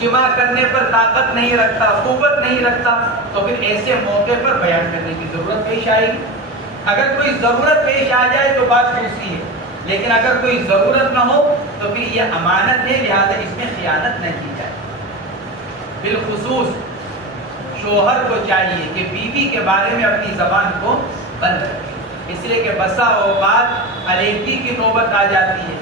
جماع کرنے پر طاقت نہیں رکھتا، قوت نہیں رکھتا، تو پھر ایسے موقع پر بیان کرنے کی ضرورت پیش آئے گی۔ اگر کوئی ضرورت پیش آ جائے تو بات دوسری ہے، لیکن اگر کوئی ضرورت نہ ہو تو پھر یہ امانت ہے، لہذا اس میں خیانت نہ کی جائے۔ بالخصوص شوہر کو چاہیے کہ بیوی کے بارے میں اپنی زبان کو بند رکھے، اس لیے کہ بسا اوقات علیحدگی کی نوبت آ جاتی ہے۔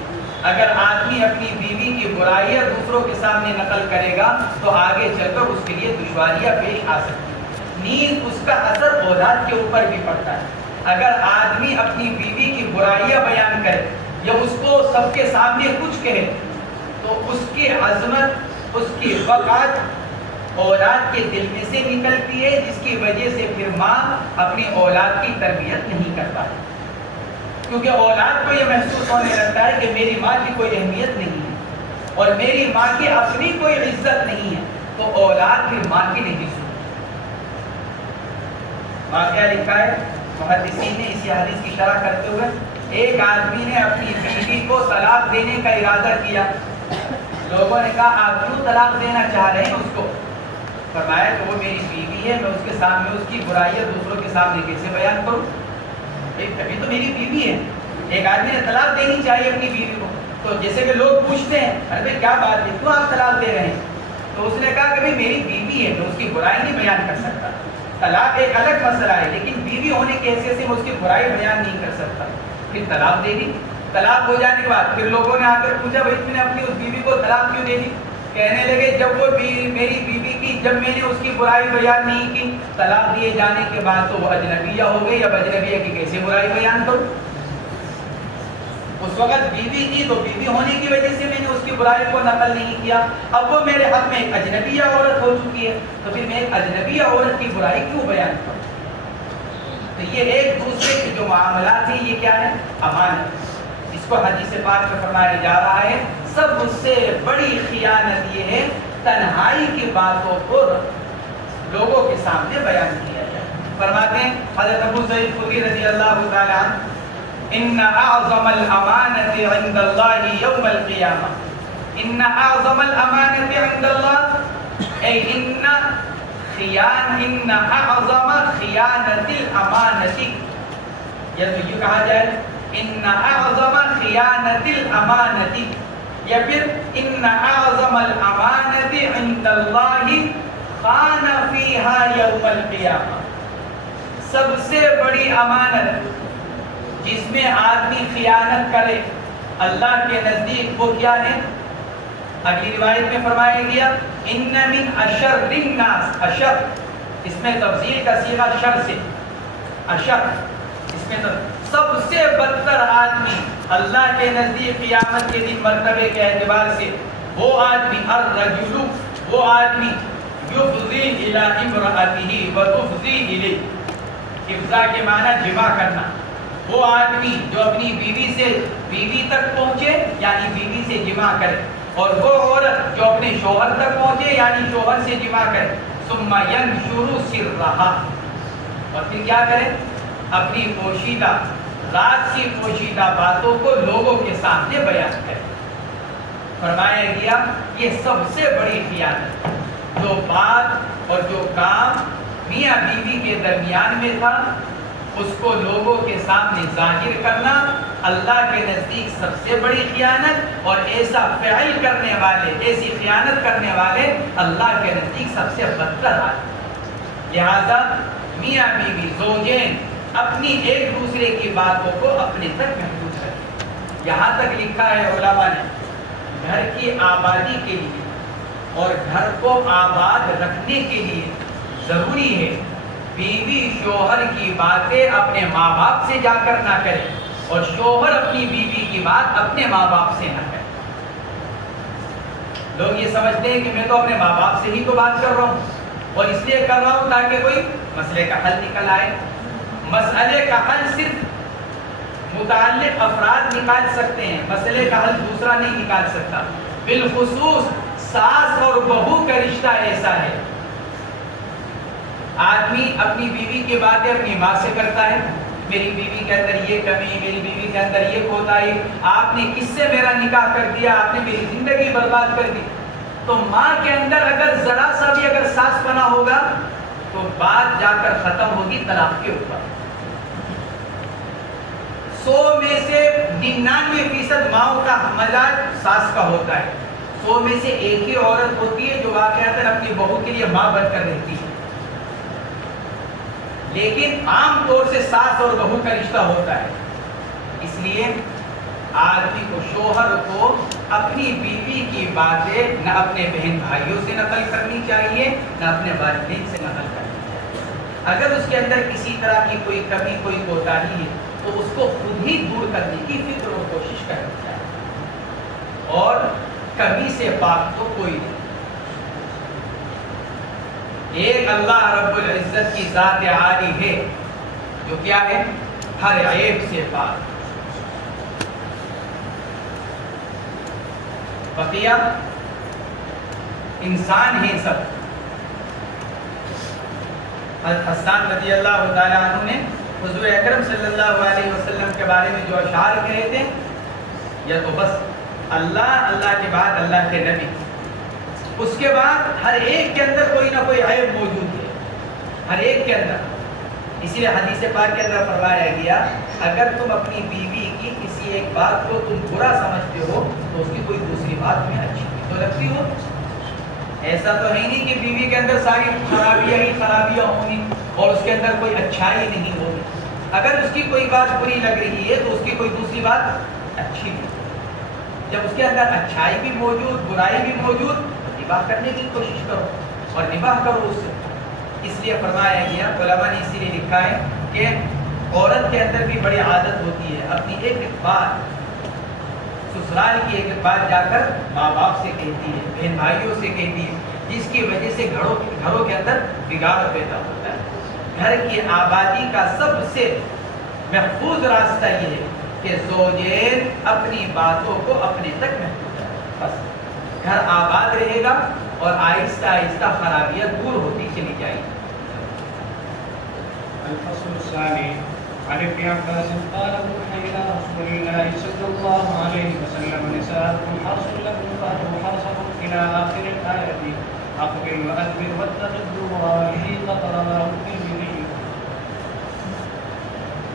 اگر آدمی اپنی بیوی کی برائیاں دوسروں کے سامنے نقل کرے گا تو آگے چل کر اس کے لیے دشواریاں پیش آ سکتی ہیں، نیز اس کا اثر اولاد کے اوپر بھی پڑتا ہے۔ اگر آدمی اپنی بیوی کی برائیاں بیان کرے یا اس کو سب کے سامنے کچھ کہے تو اس کی عظمت، اس کی وقعت اولاد کے دل میں سے نکلتی ہے، جس کی وجہ سے پھر ماں اپنی اولاد کی تربیت نہیں کر پاتی، کیونکہ اولاد کو یہ محسوس ہونے لگتا ہے کہ میری ماں کی کوئی اہمیت نہیں ہے اور میری ماں کی اپنی کوئی عزت نہیں ہے، تو اولاد پھر ماں کی نہیں سنتی۔ واقعہ لکھا ہے محدثین نے اسی حدیث کی شرح کرتے ہوئے، ایک آدمی نے اپنی بیوی کو طلاق دینے کا ارادہ کیا، لوگوں نے کہا آپ کیوں طلاق دینا چاہ رہے ہیں اس کو؟ فرمایا کہ وہ میری بیوی ہے، میں اس کے سامنے اس کی برائیاں دوسروں کے سامنے کیسے بیان کروں؟ ابھی تو میری بیوی ہے۔ ایک آدمی نے طلاق دینی چاہیے اپنی بیوی کو، تو جیسے کہ لوگ پوچھتے ہیں ارے بھائی کیا بات ہے، کیوں آپ طلاق دے رہے ہیں؟ تو اس نے کہا کہ بھائی میری بیوی ہے، میں اس کی برائی نہیں بیان کر سکتا۔ طلاق ایک الگ مسئلہ ہے، لیکن بیوی ہونے کی حیثیت سے میں اس کی برائی بیان نہیں کر سکتا۔ پھر طلاق دے دی۔ طلاق ہو جانے کے بعد پھر لوگوں نے آ کر پوچھا بھائی تم نے اپنی اس بیوی کو طلاق کیوں دے دی؟ کہنے لگے جب وہ میری بیوی کی، جب میں نے اس کی برائی بیان نہیں کی، طلاق دیے جانے کے بعد تو وہ اجنبیہ ہو گئی، اب اجنبیہ کی کیسے برائی بیان کروں؟ اس وقت بیوی تھی تو بیوی ہونے کی وجہ سے میں نے اس کی برائی کو نقل نہیں کیا، اب وہ میرے حق میں ایک اجنبیہ عورت ہو چکی ہے، تو پھر میں ایک اجنبیہ عورت کی برائی کیوں بیان کروں؟ تو یہ ایک دوسرے کے جو معاملات ہیں یہ کیا ہے؟ امانت۔ اس کو حدیث پاک میں فرمایا جا رہا ہے سب سے بڑی خیانت یہ ہے تنہائی کی باتوں کو لوگوں کے سامنے بیان کیا جائے۔ فرماتے ہیں حضرت ابو سعید خدری رضی اللہ تعالی عنہ، ان اعظم الامانۃ عند اللہ یوم القیامہ، ان اعظم الامانۃ عند اللہ اے ان اعظم خیانت الامانۃ، یا تو یہ کہا جائے ان اعظم خیانت الامانۃ، یا پھر ان اعظم الامانۃ عند اللہ خان فیہا یوم القیامہ، سب سے بڑی امانت جس میں آدمی خیانت کرے اللہ کے نزدیک وہ کیا ہے؟ اگلی روایت میں فرمایا گیا ان من اشر الناس، اشر اس میں تفضیل کا صیغہ شر سے، اشر اس میں سب سے بدتر آدمی اللہ کے نزدیک قیامت کے دن مرتبے کے اعتبار سے وہ آدمی، الرجل وہ آدمی، یفضی الی امرأتہ وتفضی الیہ، افضا کے معنی جمع کرنا، وہ آدمی جو اپنی بیوی سے بیوی تک پہنچے یعنی بیوی سے جمع کرے، اور وہ عورت جو اپنے شوہر تک پہنچے یعنی شوہر سے جمع کرے، ثم ینشر سرہا، اور پھر کیا کرے؟ اپنی پوشیدہ رات کی پوشیدہ باتوں کو لوگوں کے سامنے بیان کرے۔ فرمایا گیا یہ سب سے بڑی خیانت، جو بات اور جو کام میاں بیوی کے درمیان میں تھا اس کو لوگوں کے سامنے ظاہر کرنا اللہ کے نزدیک سب سے بڑی خیانت، اور ایسا فعل کرنے والے، ایسی خیانت کرنے والے اللہ کے نزدیک سب سے بدتر آدمی۔ لہذا میاں بیوی زوجین اپنی ایک دوسرے کی باتوں کو اپنے تک محدود کریں، یہاں تک لکھا ہے علماء نے گھر کی آبادی کے لیے اور گھر کو آباد رکھنے کے لیے ضروری ہے بیوی شوہر کی باتیں اپنے ماں باپ سے جا کر نہ کرے اور شوہر اپنی بیوی کی بات اپنے ماں باپ سے نہ کرے۔ لوگ یہ سمجھتے ہیں کہ میں تو اپنے ماں باپ سے ہی تو بات کر رہا ہوں اور اس لیے کر رہا ہوں تاکہ کوئی مسئلے کا حل نکل آئے۔ مسئلے کا حل صرف متعلق افراد نکال سکتے ہیں، مسئلے کا حل دوسرا نہیں نکال سکتا۔ بالخصوص ساس اور بہو کا رشتہ ایسا ہے، آدمی اپنی بیوی کی باتیں اپنی ماں سے کرتا ہے، میری بیوی کے اندر یہ کمی، میری بیوی کے اندر یہ کوتاہی، آپ نے کس سے میرا نکاح کر دیا، آپ نے میری زندگی برباد کر دی۔ تو ماں کے اندر اگر ذرا سا بھی اگر ساس پنا ہوگا تو بات جا کر ختم ہوگی طلاق کے اوپر۔ 100 میں سے 99% ماؤں کا مزاج ساس کا ہوتا ہے، 100 میں سے ایک ہی عورت ہوتی ہے جو واقعتاً اپنی بہو کے لیے ماں بن کر رہتی ہے، لیکن عام طور سے ساس اور بہو کا رشتہ ہوتا ہے۔ اس لیے آدمی کو، شوہر کو اپنی بیوی کی باتیں نہ اپنے بہن بھائیوں سے نقل کرنی چاہیے نہ اپنے والدین سے نقل کرنی چاہیے۔ اگر اس کے اندر کسی طرح کی کوئی کمی، کوئی کوتاہی ہے تو اس کو خود ہی دور کرنے کی فکر اور کوشش کرنی چاہیے، اور کمی سے پاک تو کوئی نہیں۔ ایک اللہ رب العزت کی ذات عالی ہے جو کیا ہے؟ ہر عیب سے پاک۔ بقیہ انسان ہیں سب۔ حضرت حسان رضی اللہ تعالیٰ عنہ نے حضور اکرم صلی اللہ علیہ وسلم کے بارے میں جو اشعار کہے تھے، یا تو بس اللہ، اللہ کے بعد اللہ کے نبی، اس کے بعد ہر ایک کے اندر کوئی نہ کوئی عیب موجود ہے، ہر ایک کے اندر۔ اسی لیے حدیث پاک کے اندر فرمایا گیا اگر تم اپنی بیوی کی کسی ایک بات کو تم برا سمجھتے ہو تو اس کی کوئی دوسری بات تمہیں اچھی تو لگتی ہو۔ ایسا تو ہے نہیں کہ بیوی کے اندر ساری خرابیاں ہی خرابیاں ہوں گی اور اس کے اندر کوئی اچھائی نہیں ہوگی۔ اگر اس کی کوئی بات بری لگ رہی ہے تو اس کی کوئی دوسری بات اچھی بھی۔ جب اس کے اندر اچھائی بھی موجود، برائی بھی موجود، نباہ کرنے کی کوشش کرو اور نباہ کرو اس سے۔ اس لیے فرمایا گیا، علماء نے اسی لیے لکھا ہے کہ عورت کے اندر بھی بڑی عادت ہوتی ہے اپنی ایک بات سسرال کی ایک بات جا کر ماں باپ سے کہتی ہے، بہن بھائیوں سے کہتی ہے، جس کی وجہ سے گھروں کے اندر بگاڑ پیدا ہوتا ہے۔ گھر کی آبادی کا سب سے محفوظ راستہ یہ ہے کہ زوجین اپنی باتوں کو اپنے تک محفوظ رکھیں، بس گھر آباد رہے گا اور آہستہ آہستہ خرابیاں دور ہوتی چلی جائیں گی۔ الفصل الثاني عن ابن عباس قال اوحي الى رسول الله صلى الله عليه وسلم نساؤكم حرث لكم فاتوا حرثكم الى اخر الايه اقبل وادبر واتق الدبر حيث رواه الترمذي.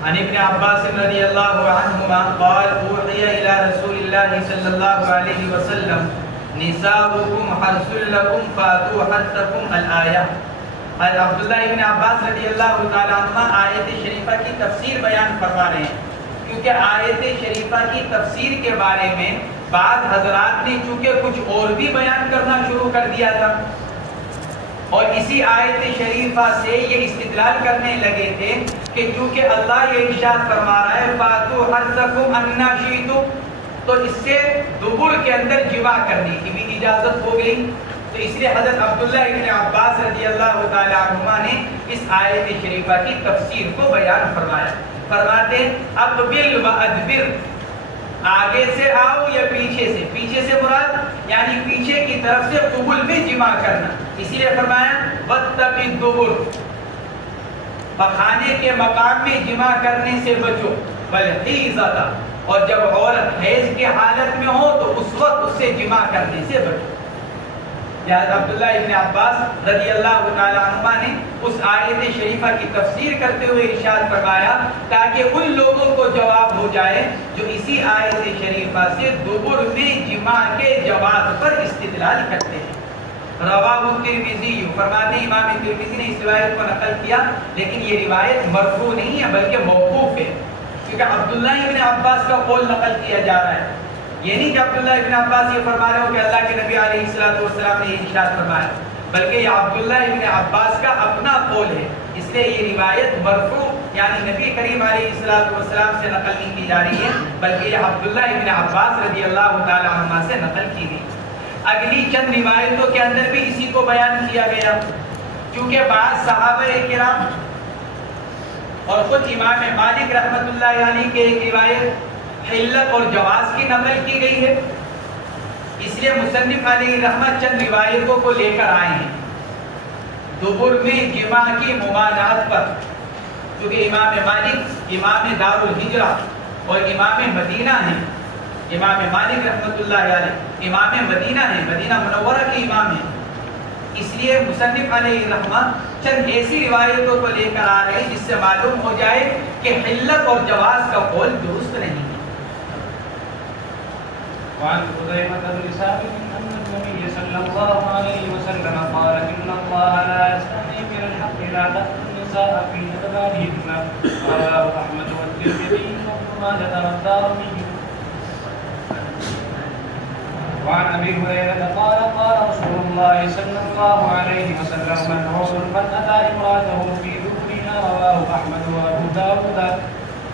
عن ابن عباس رضی اللہ عنہما قال اوحي الى رسول الله صلى الله عليه وسلم نساؤكم حرث لكم فاتوا حرثكم الآیہ۔ حضرت عبداللہ ابن عباس رضی اللہ تعالیٰ عنہ آیت شریفہ کی تفسیر بیان فرما رہے ہیں، کیونکہ آیت شریفہ کی تفسیر کے بارے میں بعض حضرات نے چونکہ کچھ اور بھی بیان کرنا شروع کر دیا تھا اور اسی آیت شریفہ سے یہ استدلال کرنے لگے تھے کہ چونکہ اللہ یہ ارشاد فرما رہا ہے فاتوا حرثکم انا شئتم، تو اس سے دبر کے اندر جمع کرنے کی بھی اجازت ہو گئی۔ تو اس لیے حضرت عبداللہ ابن عباس رضی اللہ تعالیٰ عنہما نے اس آیت شریفہ کی تفسیر کو بیان فرمایا۔ فرماتے ہیں اقبل و ادبر، آگے سے آؤ یا پیچھے سے، پیچھے سے مراد یعنی پیچھے کی طرف سے قبول میں جمع کرنا، اسی لیے فرمایا واتق الدبر، پخانے کے مقام میں جمع کرنے سے بچو، والحیضۃ، اور جب عورت حیض کی حالت میں ہو تو اس وقت اس سے جمع کرنے سے بچو۔ حضرت عبداللہ ابن عباس رضی اللہ تعالیٰ عنہ نے اس آیت شریفہ کی تفسیر کرتے ہوئے ارشاد فرمایا تاکہ ان لوگوں کو جواب ہو جائے جو اسی آیت شریفہ سے دبر میں جماع کے جواز پر استدلال کرتے ہیں۔ رواہ الترمذی، فرماتے ہیں امام ترمذی نے اس روایت کو نقل کیا، لیکن یہ روایت مرفوع نہیں ہے بلکہ موقوف ہے۔ کیونکہ عبداللہ ابن عباس کا قول نقل کیا جا رہا ہے. یہ نہیں کہ عبداللہ ابن عباس یہ فرما رہے ہو کہ اللہ کے نبی علیہ السلام نے یہ ارشاد فرمایا، بلکہ یہ عبداللہ ابن عباس کا اپنا قول ہے. اس لیے یہ روایت مرفوع یعنی نبی کریم علیہ السلام سے نقل نہیں کی جا رہی ہے، بلکہ یہ عبداللہ ابن عباس رضی اللہ تعالی عنہ سے نقل کی گئی. اگلی چند روایتوں کے اندر بھی اسی کو بیان کیا گیا، کیونکہ بعض صحابہ کرام اور خود امام مالک رحمۃ اللہ علیہ کے ایک روایت حلت اور جواز کی نقل کی گئی ہے. اس لیے مصنف علیہ رحمت چند روایتوں کو لے کر آئے ہیں دبر میں جماع کی ممانعت پر، کیونکہ امام مالک امام دار الہجرہ اور امام مدینہ ہیں. امام مالک رحمۃ اللہ علیہ امام مدینہ ہیں، مدینہ منورہ کے امام ہیں. اس لیے مصنف علیہ رحمت چند ایسی روایتوں کو لے کر آ رہے ہیں جس سے معلوم ہو جائے کہ حلت اور جواز کا قول درست نہیں ہے. وعن خزيمة بن ثابت أن النبي صلى الله عليه وسلم قال إن الله لا يستحيي من الحق لا تأتوا النساء في أدبارهن رواه أحمد والترمذي وابن ماجه والدارمي. وعن أبي هريرة قال قال رسول الله صلى الله عليه وسلم من أتى امرأته في دبرها رواه أحمد وأبو داود.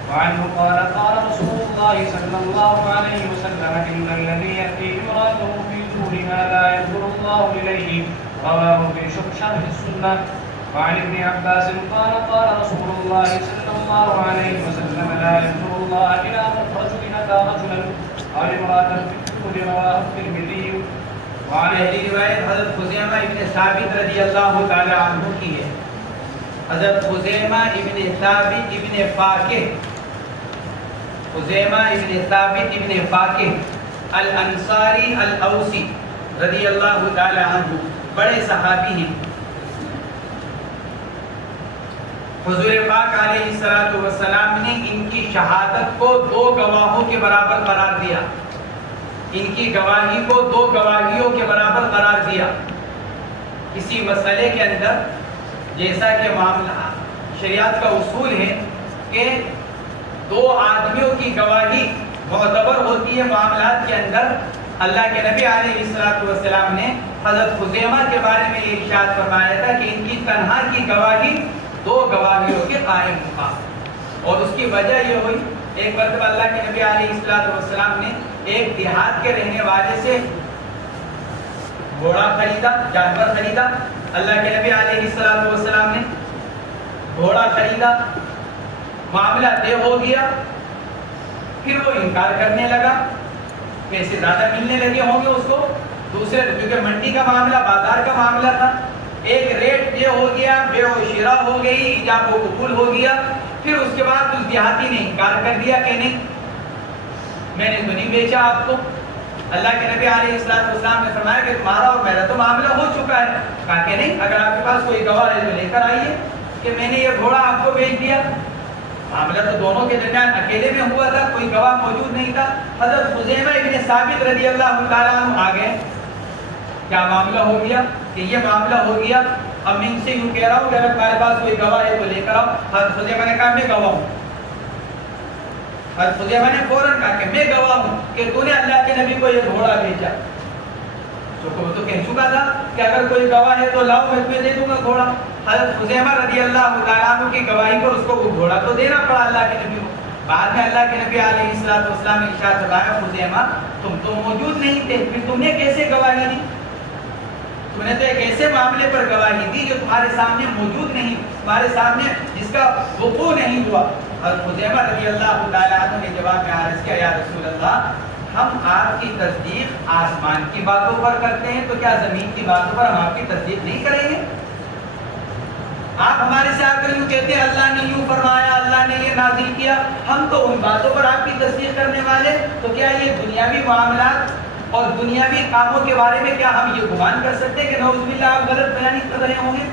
وعنه قال قال رسول الله صلى الله عليه وسلم إن الذي يأتي امرأته في دبرها لا ينظر الله إليه رواه في شرح السنة. وعن ابن عباس قال قال رسول الله صلى الله عليه وسلم لا ينظر الله إلى رجل أتى رجلا أو امرأة في الدبر رواه الترمذي. وعن اہلی روایت حضرت خزیمہ ابن ثابت رضی اللہ تعالی عنہ کی ہے. حضرت خزیمہ ابن ثابت ابن فاقہ، خزیمہ ابن ثابت ابن فاقہ الانصاری الاوسی رضی اللہ تعالی عنہ بڑے صحابی ہیں. حضور پاک علیہ الصلوۃ والسلام نے ان کی شہادت کو 2 گواہوں کے برابر قرار دیا. ان کی گواہی کو 2 گواہیوں کے برابر قرار دیا. کسی مسئلے کے اندر جیسا کہ معاملہ شریعت کا اصول ہے کہ 2 آدمیوں کی گواہی معتبر ہوتی ہے معاملات کے اندر. اللہ کے نبی علیہ السلام نے حضرت خزیمہ کے بارے میں یہ ارشاد فرمایا تھا کہ ان کی تنہا کی گواہی 2 گواہیوں کے قائم ہوا. اور اس کی وجہ یہ ہوئی، ایک مرتبہ اللہ کے نبی علیہ السلام نے ایک دیہات کے رہنے والے سے گھوڑا خریدا، جانور خریدا. اللہ کے نبی علیہ السلام نے گھوڑا خریدا، معاملہ طے ہو گیا. پھر وہ انکار کرنے لگا، پیسے زیادہ ملنے لگے ہوں گے اس کو. دوسرے کیونکہ منڈی کا معاملہ، بازار کا معاملہ تھا، ایک ریٹ طے ہو گیا، بیع و شراء ہو گئی، ایجاب و قبول ہو گیا. پھر اس کے بعد اس دیہاتی نے انکار کر دیا کہ نہیں، میں نے تو نہیں بیچا آپ کو. اللہ کے نبی علیہ السلام نے فرمایا کہ تمہارا اور میرا تو معاملہ ہو چکا ہے. کہا کہ نہیں، اگر آپ کے پاس کوئی گواہ ہے تو لے کر آئیے کہ میں نے یہ گھوڑا آپ کو بیچ دیا. معاملہ تو دونوں کے درمیان اکیلے میں ہوا تھا، کوئی گواہ موجود نہیں تھا. حضرت خزیمہ ابن ثابت رضی اللہ تعالیٰ عنہ آ گئے. کیا معاملہ ہو گیا کہ یہ معاملہ ہو گیا. اب میں ان سے یوں کہہ رہا ہوں کہ اگر تمہارے پاس کوئی گواہ ہے تو لے کر آؤ. حضرت خزیمہ نے کہا میں گواہ ہوں. حضرت خزیمہ نے فوراً کہا کہ میں گواہ ہوں کہ تو نے اللہ کے نبی کو یہ گھوڑا بھیجا. وہ تو کہہ چکا تھا کہ اگر کوئی گواہ ہے تو لاؤ، میں تمہیں دے دوں گا گھوڑا. حضرت خزیمہ رضی اللہ تعالیٰ عنہ کی گواہی پر اس کو وہ گھوڑا تو دینا پڑا اللہ کے نبی کو. بعد میں اللہ کے نبی علیہ السلام نے ارشاد فرمایا، خزیمہ تم تو موجود نہیں تھے، پھر تم نے کیسے گواہی دی؟ تم نے تو ایک ایسے معاملے پر گواہی دی جو تمہارے سامنے موجود نہیں، تمہارے سامنے جس کا وقوع نہیں ہوا. حضرت خزیمہ رضی اللہ تعالیٰ عنہ نے جواب میں عرض کیا، یا رسول اللہ، ہم آپ کی تصدیق آسمان کی باتوں پر کرتے ہیں تو کیا زمین کی باتوں پر ہم آپ کی تصدیق نہیں کریں گے؟ آپ ہمارے سے آ کر یوں کہتے ہیں اللہ نے یوں فرمایا، اللہ نے یہ نازل کیا، ہم تو ان باتوں پر آپ کی تصدیق کرنے والے. تو کیا یہ دنیاوی معاملات اور دنیاوی کاموں کے بارے میں کیا ہم یہ گمان کر سکتے ہیں کہ نعوذ باللہ آپ غلط بیانی کر رہے ہوں گے؟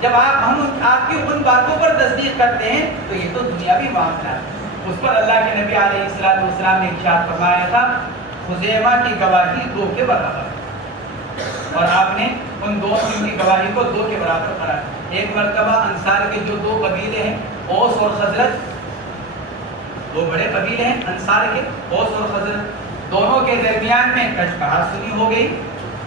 جب ہم آپ کی ان باتوں پر تصدیق کرتے ہیں تو یہ تو دنیاوی معاملات. اس پر اللہ کے نبی علیہ السلام نے ارشاد فرمایا تھا، خزیمہ کی گواہی 2 کے برابر. اور آپ نے ان دونوں کی گواہی کو 2 کے برابر قرار دیا. ایک مرتبہ انصار کے جو 2 قبیلے ہیں، اوس اور خزرج، دو بڑے قبیلے ہیں انصار کے، اوس اور خزرج، دونوں کے درمیان میں کچکار سنی ہو گئی،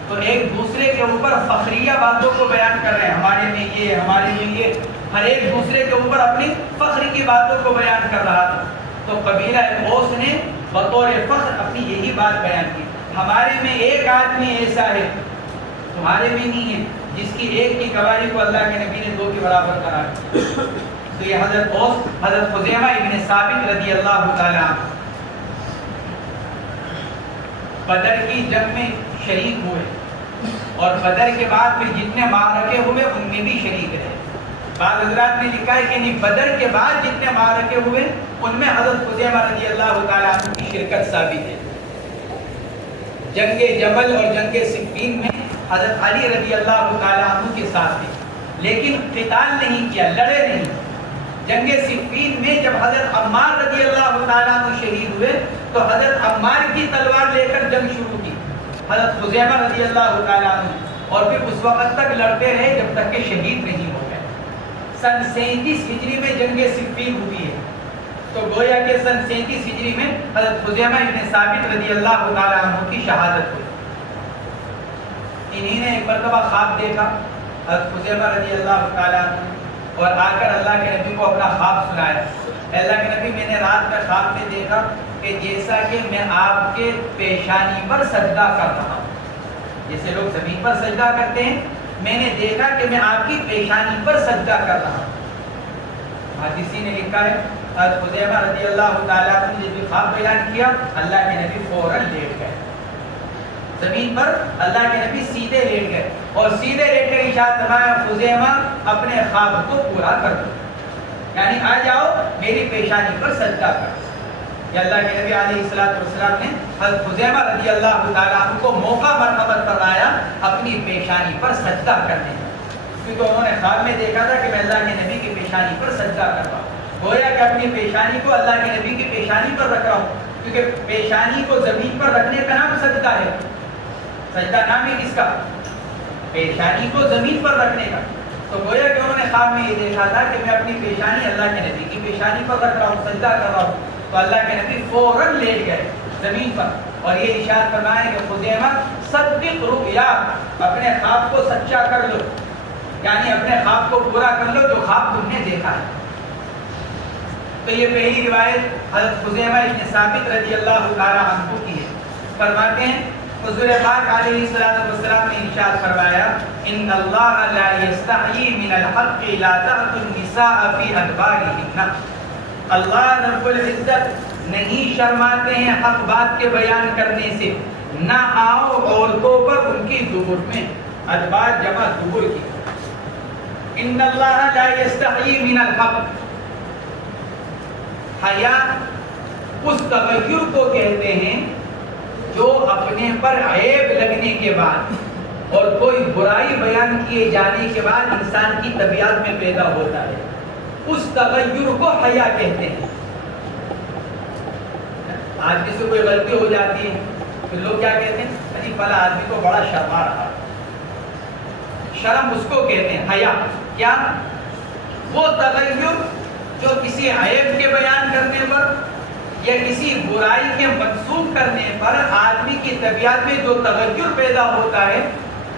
تو ایک دوسرے کے اوپر فخریہ باتوں کو بیان کر رہے ہیں، ہمارے میں یہ، ہمارے میں یہ، ہر ایک دوسرے کے اوپر اپنی فخر کی باتوں کو بیان کر رہا تھا۔ تو قبیلہ اوس نے بطور فخر اپنی یہی بات بیان کی، ہمارے میں ایک آدمی ایسا ہے تمہارے میں نہیں ہے جس کی ایک کی گواہی کو اللہ کے نبی نے دو کے برابر کرا۔ تو یہ حضرت اوس حضرت خزیمہ ابن ثابت رضی اللہ تعالی عنہ بدر کی جنگ میں شریک ہوئے، اور بدر کے بعد پھر جتنے معرکے ہوئے ان میں بھی شریک رہے۔ بعض حضرات نے لکھا ہے کہ نہیں، بدر کے بعد جتنے معرکے ہوئے ان میں حضرت خزیمہ رضی اللہ تعالی عنہ کی شرکت ثابت ہے۔ جنگ جمل اور جنگ صفین میں حضرت علی رضی اللہ تعالی عنہ کے ساتھ تھے، لیکن قتال نہیں کیا، لڑے نہیں۔ جنگ صفین میں جب حضرت عمار رضی اللہ تعالی عنہ شہید ہوئے تو حضرت عمار کی تلوار لے کر جنگ شروع کی حضرت خزیمہ رضی اللہ تعالی عنہ، اور پھر اس وقت تک لڑتے رہے جب تک کہ شہید نہیں ہو گئے۔ سن 37 ہجری میں جنگ صفین ہوئی ہے، تو گویا کہ سن 37 ہجری میں حضرت خزیمہ ابن ثابت رضی اللہ تعالی عنہ کی شہادت ہوئی۔ انہی نے ایک مرتبہ خواب دیکھا حضرت خزیمہ رضی اللہ تعالی عنہ، اور آ کر اللہ کے نبی کو اپنا خواب سنایا۔ اللہ کے نبی، میں نے رات میں خواب میں دیکھا کہ جیسا کہ میں آپ کے پیشانی پر سجدہ کر رہا ہوں، جیسے لوگ زمین پر سجدہ کرتے ہیں، میں نے دیکھا کہ میں آپ کی پیشانی پر سجدہ کر رہا ہوں۔ حدیثی نے لکھا ہے حضرت خزیمہ رضی اللہ تعالیٰ عنہ نے جب خواب بیان کیا، اللہ کے نبی فوراً لیٹ گئے زمین پر، اللہ کے نبی سیدھے لیٹ گئے، اور سیدھے لیٹ کر ارشاد فرمایا، خزیمہ اپنے خواب کو پورا کر دو، یعنی آ جاؤ میری پیشانی پر سجدہ کر۔ یا اللہ کے نبی علیہ السلام نے حضرت خزیمہ رضی اللہ تعالیٰ عنہ کو موقع مرحمت کرایا اپنی پیشانی پر سجدہ کرنے کا، کیونکہ انہوں نے خواب میں دیکھا تھا کہ میں اللہ کے نبی کی پیشانی پر سجدہ کر رہا ہوں، گویا کہ اپنی پیشانی کو اللہ کے نبی کی پیشانی پر رکھ رہا ہوں، کیونکہ پیشانی کو زمین پر رکھنے کا نام سجدہ ہے۔ سجدہ نام ہے کس کا؟ پیشانی کو زمین پر رکھنے کا۔ تو گویا کہ انہوں نے خواب میں یہ دیکھا تھا کہ میں اپنی پیشانی اللہ کے نبی کی پیشانی پر رکھ رہا ہوں، سجدہ کر رہا ہوں، تو اللہ کے نبی فوراً لیٹ گئے زمین پر، اور یہ ارشاد فرمایا کہ خزیمہ صدق رؤیا، اپنے خواب کو سچا کر لو، یعنی اپنے خواب کو پورا کر لو جو خواب تم نے دیکھا ہے۔ تو یہ پہلی روایت حضرت خزیمہ ابن ثابت رضی اللہ تعالی عنہ کی ہے۔ فرماتے ہیں حضور پاک علیہ السلام نے ارشاد فرمایا، ان اللہ لا یستحیی من الحق لا تأتوا النساء فی ادبارہن، اللہ رب العزت نہیں شرماتے ہیں حق بات کے بیان کرنے سے، نہ آؤ عورتوں پر ان کی دبر میں، ادبار جمع دبر کی۔ ان اللہ لا یستحیی من الحق، حیا اس تغیر کو کہتے ہیں جو اپنے پر عیب لگنے کے بعد اور کوئی برائی بیان کیے جانے کے بعد انسان کی طبیعت میں پیدا ہوتا ہے، اس تغیر کو حیا کہتے ہیں۔ آج کسی کوئی غلطی ہو جاتی ہے تو لوگ کیا کہتے ہیں، ارے فلاں آدمی کو بڑا شرما رہا، شرم اس کو کہتے ہیں، حیا کیا؟ وہ تغیر جو کسی عیب کے بیان کرنے پر یا کسی برائی کے منسوخ کرنے پر آدمی کی طبیعت میں جو تغیر پیدا ہوتا ہے،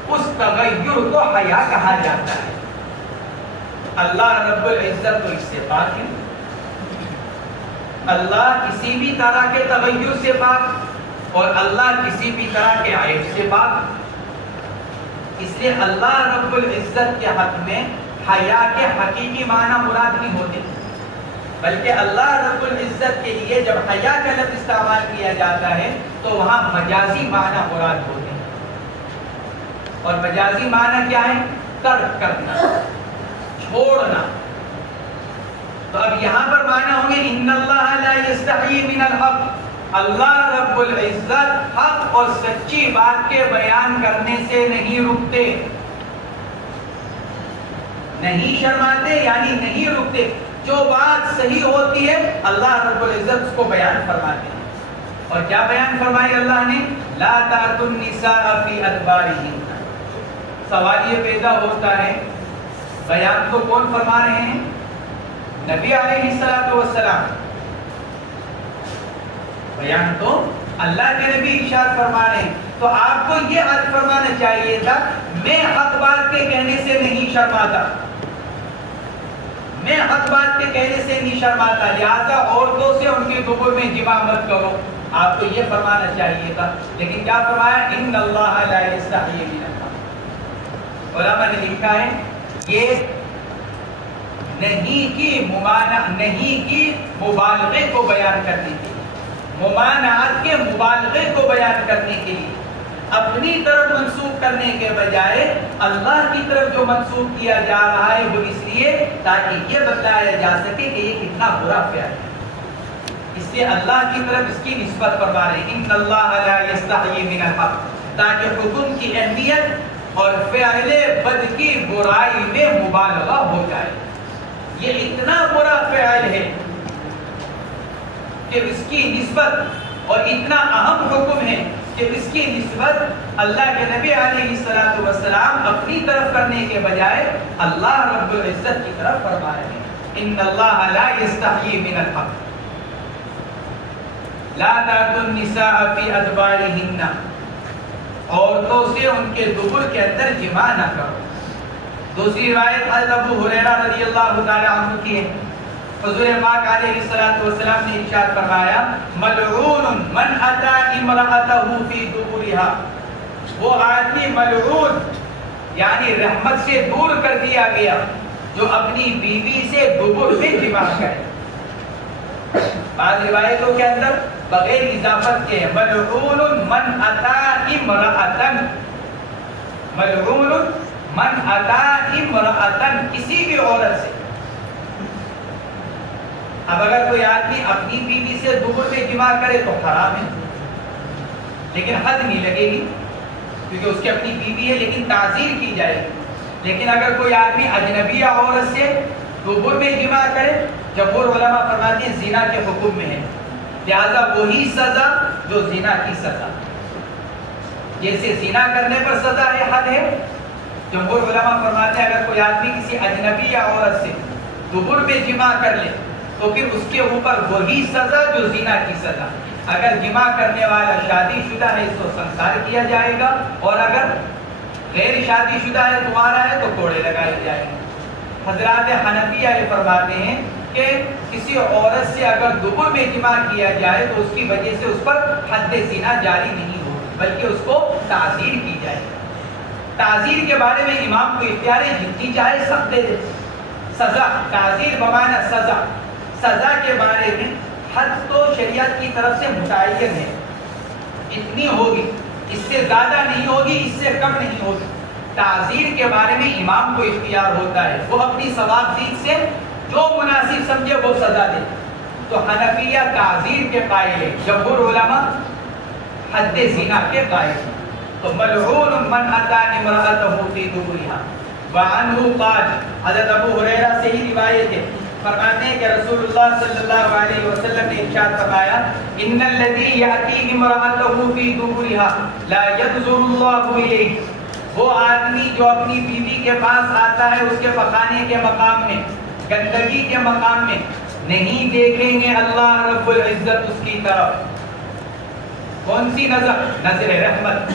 اس تغیر کو حیا کہا جاتا ہے۔ اللہ رب العزت تو اس سے پاک ہے، اللہ کسی بھی طرح کے تغیر سے پاک، اور اللہ کسی بھی طرح کے عیب سے پاک، اس لیے اللہ رب العزت کے حق میں حیا کے حقیقی معنی مراد نہیں ہوتے، بلکہ اللہ رب العزت کے لیے جب حیا کا لفظ استعمال کیا جاتا ہے تو وہاں مجازی معنی مراد ہوتے ہیں، اور مجازی معنی کیا ہے؟ ترک کرنا، چھوڑنا۔ تو اب یہاں پر معنی ہوں گے ان اللہ لا یستحیی من الحق، اللہ رب العزت حق اور سچی بات کے بیان کرنے سے نہیں رکتے، نہیں شرماتے، یعنی نہیں رکتے، جو بات صحیح ہوتی ہے اللہ رب العزت اس کو بیان فرماتے ہیں۔ اور کیا بیان فرمایا اللہ نے؟ لا تأتوا النساء فی ادبارہن۔ سوال یہ پیدا ہوتا ہے، بیان تو کون فرما رہے ہیں؟ نبی علیہ السلام، بیان تو اللہ کے نبی ارشاد فرما رہے ہیں، تو آپ کو یہ عرض فرمانا چاہیے تھا میں حق بات کے کہنے سے نہیں شرماتا، میں حق بات کے کہنے سے نہیں شرماتا، لہذا عورتوں سے ان کے دبر میں جماع مت کرو، آپ کو یہ فرمانا چاہیے تھا، لیکن کیا فرمایا؟ ان اللہ لا یستحیی من الحق۔ علماء نے لکھا ہے یہ نہیں کی مبالغے کو بیان کرنے کے لیے، ممانعت کے مبالغے کو بیان کرنے کے لیے اپنی طرف منسوخ کرنے کے بجائے اللہ کی طرف جو منسوخ کیا جا رہا ہے وہ اس لیے تاکہ یہ بتلایا جا سکے کہ یہ کتنا برا فعل ہے، اس لیے اللہ کی طرف اس کی نسبت فرما رہے ہیں ان اللہ لا یستحیی من الحق، تاکہ حکم کی اہمیت اور فعل بد کی برائی میں مبالغہ ہو جائے۔ یہ اتنا برا فعل ہے کہ اس کی نسبت، اور اتنا اہم حکم ہے کہ اس کی نسبت اللہ کے نبی علیہ الصلوۃ والسلام اپنی طرف کرنے کے بجائے اللہ رب العزت کی طرف فرما رہے ہیں ان اللہ لا یستحیی من الحق لا تأتوا النساء فی ادبارہن، عورتوں سے ان کے دبر کے اندر جماع نہ کرو۔ دوسری روایت حضرت ابو ہریرہ رضی اللہ تعالی عنہ کی ہے، حضور پاک علیہ الصلوۃ والسلام نے ارشاد فرمایا ملعون من اتی امرأتہ فی دبرها، وہ آدمی ملعون یعنی رحمت سے دور کر دیا گیا جو اپنی بیوی سے دبر میں جماع کرے۔ بعض روایتوں کے اندر بغیر اضافت کے ملعون من اتی امرأۃ، ملعون من اتی امرأۃ، کسی بھی عورت سے۔ اب اگر کوئی آدمی اپنی بیوی سے دبر میں جماع کرے تو حرام ہے، لیکن حد نہیں لگے گی کیونکہ اس کی اپنی بیوی ہے، لیکن تعزیر کی جائے گی۔ لیکن اگر کوئی آدمی اجنبیہ عورت سے دبر میں جماع کرے، جمہور علماء فرماتے ہیں زنا کے حکم میں ہے، لہذا وہی سزا جو زنا کی سزا، جیسے زنا کرنے پر سزا ہے حد ہے، جمہور علماء فرماتے ہیں اگر کوئی آدمی کسی اجنبی عورت سے دبر میں جماع کر لے تو پھر اس کے اوپر وہی سزا جو زنا کی سزا، اگر جماع کرنے والا شادی شدہ ہے تو سنسار کیا جائے گا، اور اگر غیر شادی شدہ ہے تمہارا ہے تو کوڑے لگائے جائیں گے۔ حضرات حنفیہ یہ فرماتے ہیں کہ کسی عورت سے اگر دبر میں جماع کیا جائے تو اس کی وجہ سے اس پر حد زنا جاری نہیں ہوگی بلکہ اس کو تعزیر کی جائے گی۔ تعزیر کے بارے میں امام کو اختیار ہے جتنی چاہے سخت دے دے، سزا تعزیر بمعنی سزا، سزا کے بارے میں حد تو شریعت کی طرف سے متعین ہے، اتنی ہوگی، اس سے زیادہ نہیں ہوگی، اس سے کم نہیں ہوگی۔ تعزیر کے بارے میں امام کو اختیار ہوتا ہے، وہ اپنی ثواب دید سے جو مناسب سمجھے وہ سزا دے۔ تو حنفیہ تعزیر کے قائل ہے، جمہور علماء حد زنا کے قائل ہیں۔ تو ملعون من اتی امرأتہ فی دبرها وعنہ قال، حضرت ابو ہریرہ سے ہی روایت ہے، فرماتے ہیں کہ رسول اللہ صلی اللہ علیہ وسلم نے ارشاد فرمایا ان الذی یاتی امرأتہ فی دبرها لا ينظر اللہ الیہ، وہ آدمی جو اپنی بیوی کے پاس آتا ہے اس کے پخانے کے مقام میں، گندگی کے مقام میں، نہیں دیکھیں گے اللہ رب العزت اس کی طرف۔ کون سی نظر؟ نظر رحمت،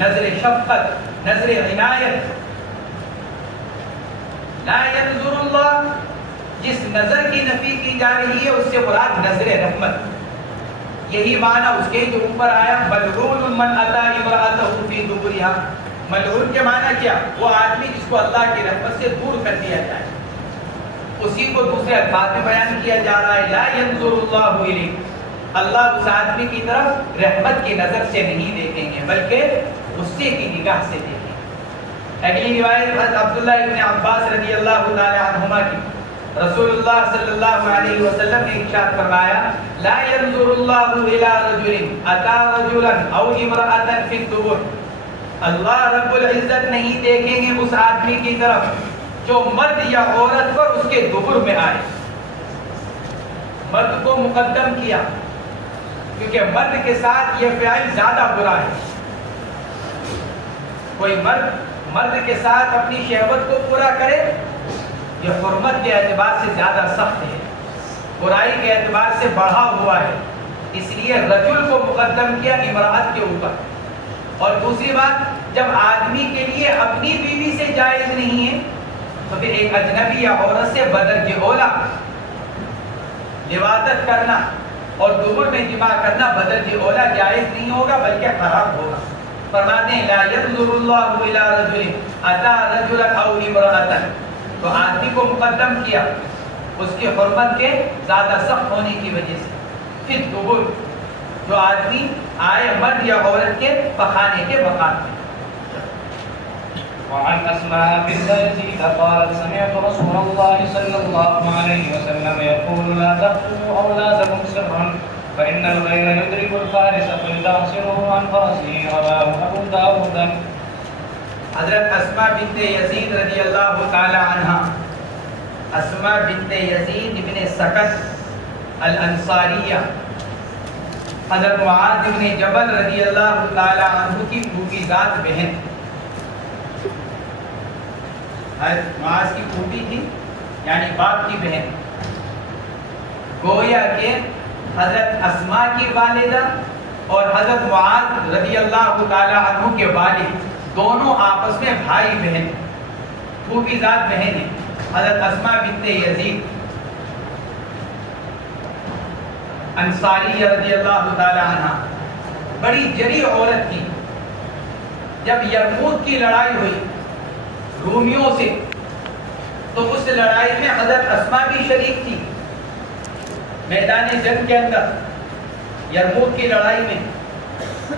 نظر شفقت، نظر عنایت۔ لا ينظر اللہ، جس نظر کی نفی کی جا رہی ہے اس سے مراد نظر رحمت، یہی معنی اس کے جو اوپر آیا ملعون من اتی امرأتہ فی دبرها۔ ملعون کے معنی کیا؟ وہ آدمی جس کو اللہ کی رحمت سے دور کر دیا جائے، اسی کو دوسرے الفاظ میں بیان کیا جا رہا ہے لا ينظر اللہ الیہ، اللہ اس آدمی کی طرف رحمت کی نظر سے نہیں دیکھیں گے بلکہ غصے کی نگاہ سے دیکھیں گے۔ اگلی روایت حضرت عبداللہ ابن عباس رضی اللہ تعالی عنہما کی، رسول اللہ صلی اللہ علیہ وسلم نے ارشاد فرمایا لا ينظر اللہ الی رجل اتی رجلا او امرأۃ فی الدبر، اللہ رب العزت نہیں دیکھیں گے اس آدمی کی طرف جو مرد یا عورت پر اس کے دبر میں آئے۔ مرد کو مقدم کیا کیونکہ مرد کے ساتھ یہ فعل زیادہ برا ہے۔ کوئی مرد کے ساتھ اپنی شہوت کو پورا کرے یہ حرمت کے اعتبار سے زیادہ سخت ہے، برائی کے اعتبار سے بڑھا ہوا ہے، اس لیے رجل کو مقدم کیا امرأت کے اوپر. اور دوسری بات، جب آدمی کے لیے اپنی بیوی سے جائز نہیں ہے تو پھر ایک اجنبی یا عورت سے بدرجہ اولا لواطت کرنا اور دبر میں جماع کرنا بدرجہ اولا جائز نہیں ہوگا بلکہ حرام ہوگا. فرماتے ہیں لا ينظر الله الى رجل اتى رجلا او امرأة، تو آدمی کو مقدم کیا اس کی حرمت کے زیادہ سخت ہونے کی وجہ سے. پھر دبر، جو آدمی آئے مرد یا عورت کے پخانے کے مقام میں. وعن أسماء بنت يزيد قالت سمعت رسول الله صلى الله عليه وسلم يقول لا تقتلوا أولادكم سرا فإن الغير يدرك الفارس فيستعصره عن فرسه. رواه أبو داود. حضرت اسماء بنت یزید رضی اللہ تعالی عنہ، اسماء بنت یزید بن سکت الانصاریہ، حضرت معاذ بن جبل رضی اللہ تعالی عنہ کی پھوپھی ذات بہن. حضرت معاذ کی پھوپھی تھی یعنی باپ کی بہن. گویا کہ حضرت اسماء کی والدہ اور حضرت معاذ رضی اللہ تعالی عنہ کے والد دونوں آپس میں بھائی بہن، پھوپھی ذات بہن ہیں. حضرت اسماء بنت یزید انصاری رضی اللہ تعالی عنہ بڑی جری عورت تھی. جب یرموک کی لڑائی ہوئی رومیوں سے تو اس لڑائی میں حضرت اسماء بھی شریک تھی. میدان جنگ کے اندر یرموک کی لڑائی میں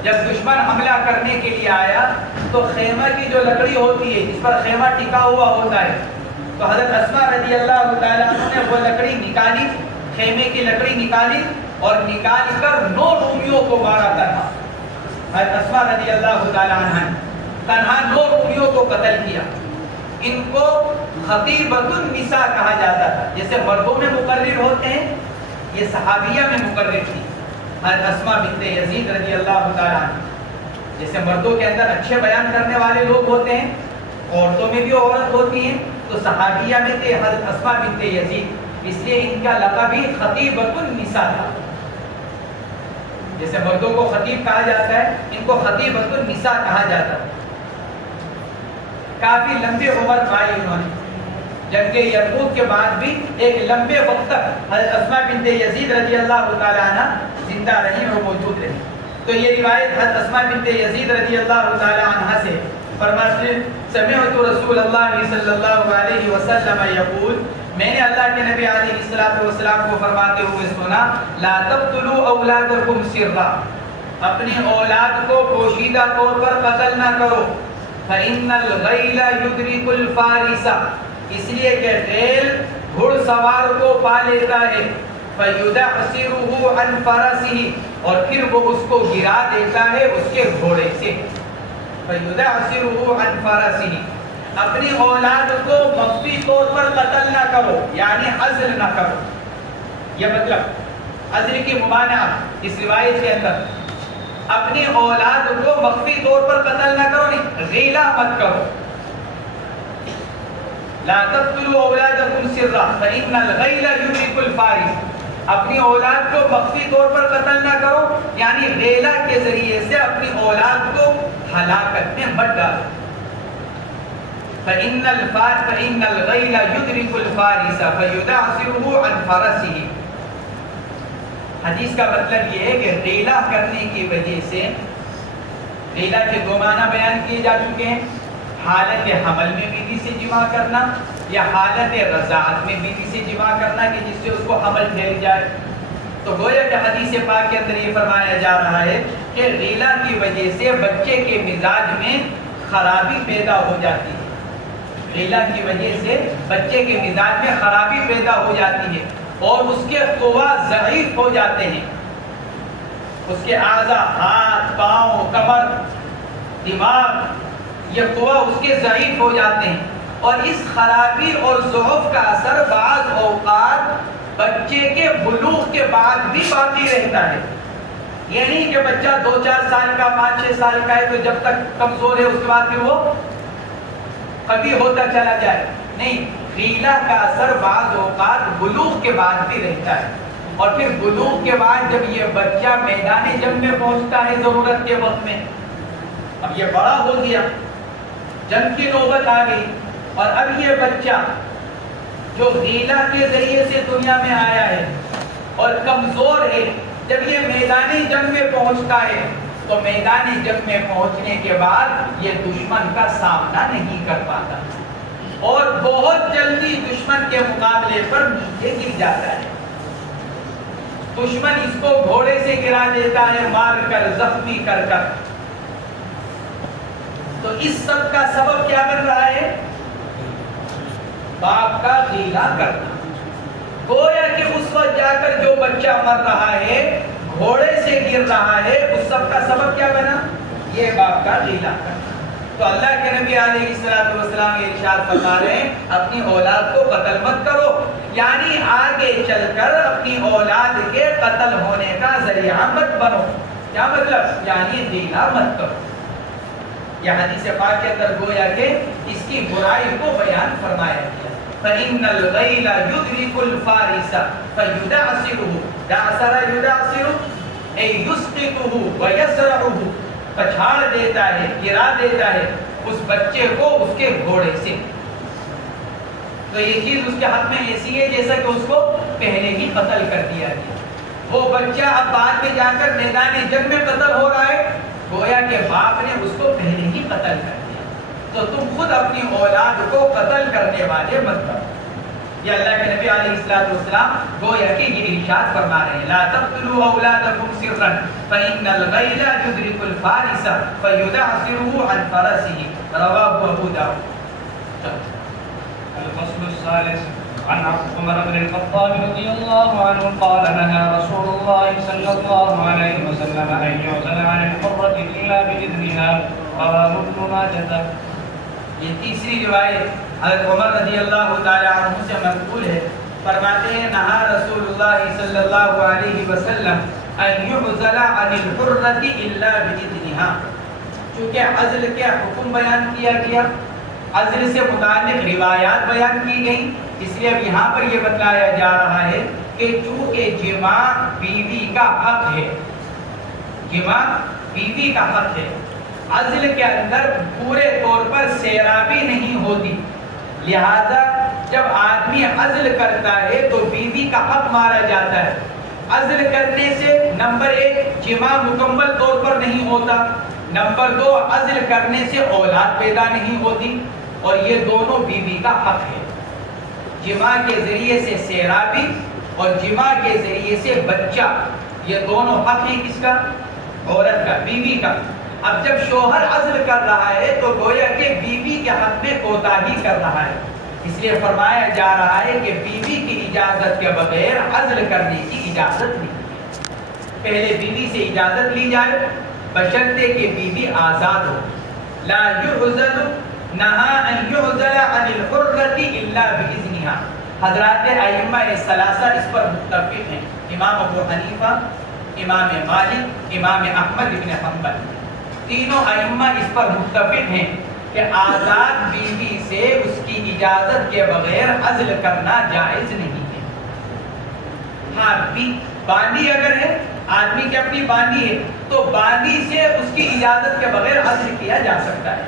جب دشمن حملہ کرنے کے لیے آیا تو خیمہ کی جو لکڑی ہوتی ہے جس پر خیمہ ٹکا ہوا ہوتا ہے، تو حضرت اسماء رضی اللہ تعالیٰ عنہ نے وہ لکڑی نکالی، خیمے کی لکڑی نکالی اور نکال کر 9 رومیوں کو مارا تنہا. حضرت اسماء رضی اللہ تعالیٰ عنہ نے تنہا 9 رومیوں کو قتل کیا. ان کو خطیبۃ النساء کہا جاتا تھا. جیسے مردوں میں مقرر ہوتے ہیں، یہ صحابیہ میں مقرر تھی. حضرت اسماء بنت یزید رضی اللہ تعالیٰ عنہ، جیسے مردوں کے اندر اچھے بیان کرنے والے لوگ ہوتے ہیں، عورتوں میں بھی عورت ہوتی ہیں، تو صحابیہ میں تھے حضرت اسماء بنت یزید، اس لیے ان کا لقب ہی خطیبۃ النساء تھا. جیسے مردوں کو خطیب کہا جاتا ہے، ان کو خطیبۃ النساء کہا جاتا ہے. کافی لمبی عمر پائی انہوں نے. جنگ یرموک کے بعد بھی ایک لمبے وقت تک حضرت اسماء بنت یزید رضی اللہ تعالی عنہ زندہ رہی اور موجود رہی. تو یہ روایت حضرت اسماء بنت یزید رضی اللہ تعالی عنہ سے فرماتے ہیں سمعت رسول اللہ صلی اللہ علیہ وسلم یقول، میں نے اللہ کے نبی علیہ الصلوۃ والسلام کو فرماتے ہوئے سنا، لا تقتلوا اولادکم سرا، اپنی اولاد کو پوشیدہ طور پر قتل نہ کرو. فإن الغیل یدرک الفارس، اس لیے کہ غیل گھڑ سوار کو پا لیتا ہے. فیدعسرہ عن فرسہ، اور پھر وہ اس کو گرا دیتا ہے اس کے گھوڑے سے. فیدعسرہ عن فرسہ، اپنی اولاد کو مخفی طور پر قتل نہ کرو یعنی عزل نہ کرو. یہ مطلب عزل کی ممانعت اس روایت کے اندر، اپنی اولاد کو مخفی طور پر قتل نہ کرو، نہیں غیلہ مت کرو. لا تقتلوا اولادکم سرا فإن الغیل یدرک الفارس، اپنی اولاد کو مخفی طور پر قتل نہ کرو یعنی غیلہ کے ذریعے سے اپنی اولاد کو ہلاکت میں مت ڈالو. فإن الغیل یدرک الفارس فیدعسرہ عن فرسہ. حدیث کا مطلب یہ ہے کہ غیلہ کرنے کی وجہ سے، غیلہ کے 2 معنی بیان کیے جا چکے ہیں، حالت حمل میں بیوی سے جماع کرنا یا حالت رضاعت میں بیوی سے جماع کرنا کہ جس سے اس کو حمل پھیل جائے. تو گویا کہ حدیث پاک کے اندر یہ فرمایا جا رہا ہے کہ غیلہ کی وجہ سے بچے کے مزاج میں خرابی پیدا ہو جاتی ہے. غیلہ کی وجہ سے بچے کے مزاج میں خرابی پیدا ہو جاتی ہے اور اس کے قوا ضعیف ہو جاتے ہیں. اس کے اعضاء، ہاتھ، پاؤں، کمر، دماغ، یہ قوا اس کے ضعیف ہو جاتے ہیں. اور اس خرابی اور ضعف کا اثر بعض اوقات بچے کے بلوغ کے بعد بھی باقی رہتا ہے. یہ نہیں کہ بچہ 2-4 سال کا 5-6 سال کا ہے تو جب تک کمزور ہے اس کے بعد پھر وہ کبھی ہوتا چلا جائے. نہیں، غیلہ کا اثر بعض اوقات بلوغ کے بعد بھی رہتا ہے. اور پھر بلوغ کے بعد جب یہ بچہ میدان جنگ میں پہنچتا ہے ضرورت کے وقت میں، اب یہ بڑا ہو گیا، جنگ کی نوبت آ گئی، اور اب یہ بچہ جو غیلہ کے ذریعے سے دنیا میں آیا ہے اور کمزور ہے، جب یہ میدان جنگ میں پہنچتا ہے تو میدان جنگ میں پہنچنے کے بعد یہ دشمن کا سامنا نہیں کر پاتا اور بہت جلدی دشمن کے مقابلے پر نیچے گر جاتا ہے۔ دشمن اس کو گھوڑے سے گرا دیتا ہے، مار کر، زخمی کر کر۔ تو اس سب کا سبب کیا بن رہا ہے؟ باپ کا غیلہ کرنا۔ گویا کہ اس وقت جا کر جو بچہ مر رہا ہے، گھوڑے سے گر رہا ہے، اس سب کا سبب کیا بنا؟ یہ باپ کا غیلہ کرنا۔ تو اللہ کے نبی علیہ السلام یہ ارشاد فرما رہے ہیں اپنی اولاد کو قتل مت کرو، یعنی آگے چل کر اپنی اولاد کے قتل ہونے کا ذریعہ مت بنو۔ کیا مطلب؟ یعنی غیلہ مت کرو۔ یہ حدیث پاک کے اندر گویا کہ اس کی برائی کو بیان فرمایا گیا۔ فَإِنَّ الْغَيْلَ يُدْرِكُ الْفَارِسَ فَيُدَعْصِرُهُ دَعْصَرَ يُدَعْصِرُ اے يُسْقِطُهُ وَيَسْرَعُهُ، پچھاڑ دیتا ہے، گرا دیتا ہے اس بچے کو اس کے گھوڑے سے۔ تو یہ چیز اس کے حق میں ایسی ہے جیسا کہ اس کو پہلے ہی قتل کر دیا گیا۔ وہ بچہ اب بعد میں جا کر میدان جنگ میں قتل ہو رہا ہے، گویا کہ باپ نے اس کو پہلے ہی قتل کر دیا۔ تو تم خود اپنی اولاد کو قتل کرنے والے مت بنو۔ یہ اللہ کے نبی علیہ السلام گویا کہ یہ ارشاد فرما رہے ہیں لا تقتلوا اولادکم سرا فإن الغیل یدرک الفارس فیدعصره عن فرسه رواه ابو داؤد۔ الفصل الثالث عن عمر بن الخطاب رضي الله عنه قال نهى رسول الله صلى الله عليه وسلم أن يعزل عن الحرة إلا بإذنها رواه ابن ماجه۔ یہ تیسری روایت حضرت عمر رضی اللہ تعالی عنہ سے منقول ہے، فرماتے ہیں نہا رسول اللہ صلی اللہ علیہ وسلم ان يعزل عن الحرة الا باذنها۔ چونکہ عزل کے حکم بیان کیا گیا، عزل سے متعلق روایات بیان کی گئی، اس لیے اب یہاں پر یہ بتلایا جا رہا ہے کہ چونکہ جماع بیوی کا حق ہے، جماع بیوی کا حق ہے، عزل کے اندر پورے طور پر سیرابی نہیں ہوتی، لہذا جب آدمی عزل کرتا ہے تو بیوی کا حق مارا جاتا ہے۔ عزل کرنے سے نمبر 1 جماع مکمل طور پر نہیں ہوتا، نمبر 2 عزل کرنے سے اولاد پیدا نہیں ہوتی، اور یہ دونوں بیوی کا حق ہے۔ جماع کے ذریعے سے سیرابی اور جماع کے ذریعے سے بچہ، یہ دونوں حق ہیں کس کا؟ عورت کا، بیوی کا۔ اب جب شوہر عزل کر رہا ہے تو گویا کہ بیوی کے حق میں کوتاہی کر رہا ہے، اس لیے فرمایا جا رہا ہے کہ بیوی کی اجازت کے بغیر عزل کرنے کی اجازت نہیں۔ پہلے بیوی سے اجازت لی جائے بشرطے کہ بیوی آزاد ہو۔ لا يعزل نہا ان يعزل عن الحرة الا باذنها۔ حضرات ائمہ ثلاثہ اس پر متفق ہیں، امام ابو حنیفہ، امام مالک، امام احمد بن حنبل، تینوں ائمہ اس پر متفق ہیں کہ آزاد بیوی سے اس کی اجازت کے بغیر عزل کرنا جائز نہیں ہے۔ ہاں باندی اگر ہے، آدمی کی اپنی باندی ہے تو باندی سے اس کی اجازت کے بغیر عزل کیا جا سکتا ہے،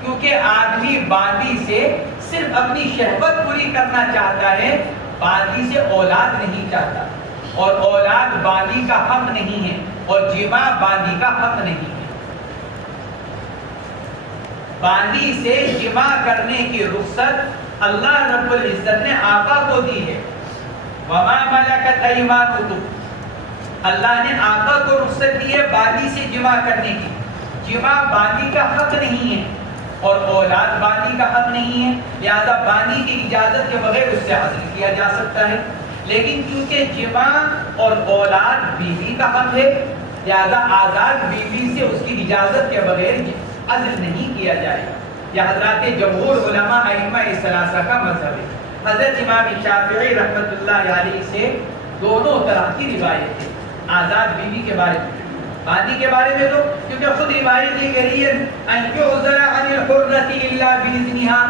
کیونکہ آدمی باندی سے صرف اپنی شہوت پوری کرنا چاہتا ہے، باندی سے اولاد نہیں چاہتا، اور اولاد باندی کا حق نہیں ہے، اور جماع باندی کا حق نہیں ہے۔ باندی سے جماع کرنے کی رخصت اللہ رب العزت نے آقا کو دی ہے، وما ملکت ایمانکم، اللہ نے آقا کو رخصت دی ہے باندی سے جماع کرنے کی۔ جماع باندی کا حق نہیں ہے اور اولاد باندی کا حق نہیں ہے، لہذا باندی کی اجازت کے بغیر اس سے عزل کیا جا سکتا ہے، لیکن کیونکہ جماع اور اولاد بیوی کا حق ہے، لہذا آزاد بیوی سے اس کی اجازت کے بغیر عزل نہیں کیا جائے گا۔ یہ حضرات جمہور علماء ائمہ ثلاثہ کا مذہب ہے۔ حضرت امام شافعی رحمۃ اللہ علیہ سے دونوں طرح کی روایت ہے، آزاد بیوی کے بارے میں، باندی کے بارے میں تو کیونکہ خود روایت یہ کہہ رہی ہے ان يعزل عن الحرة الا باذنها،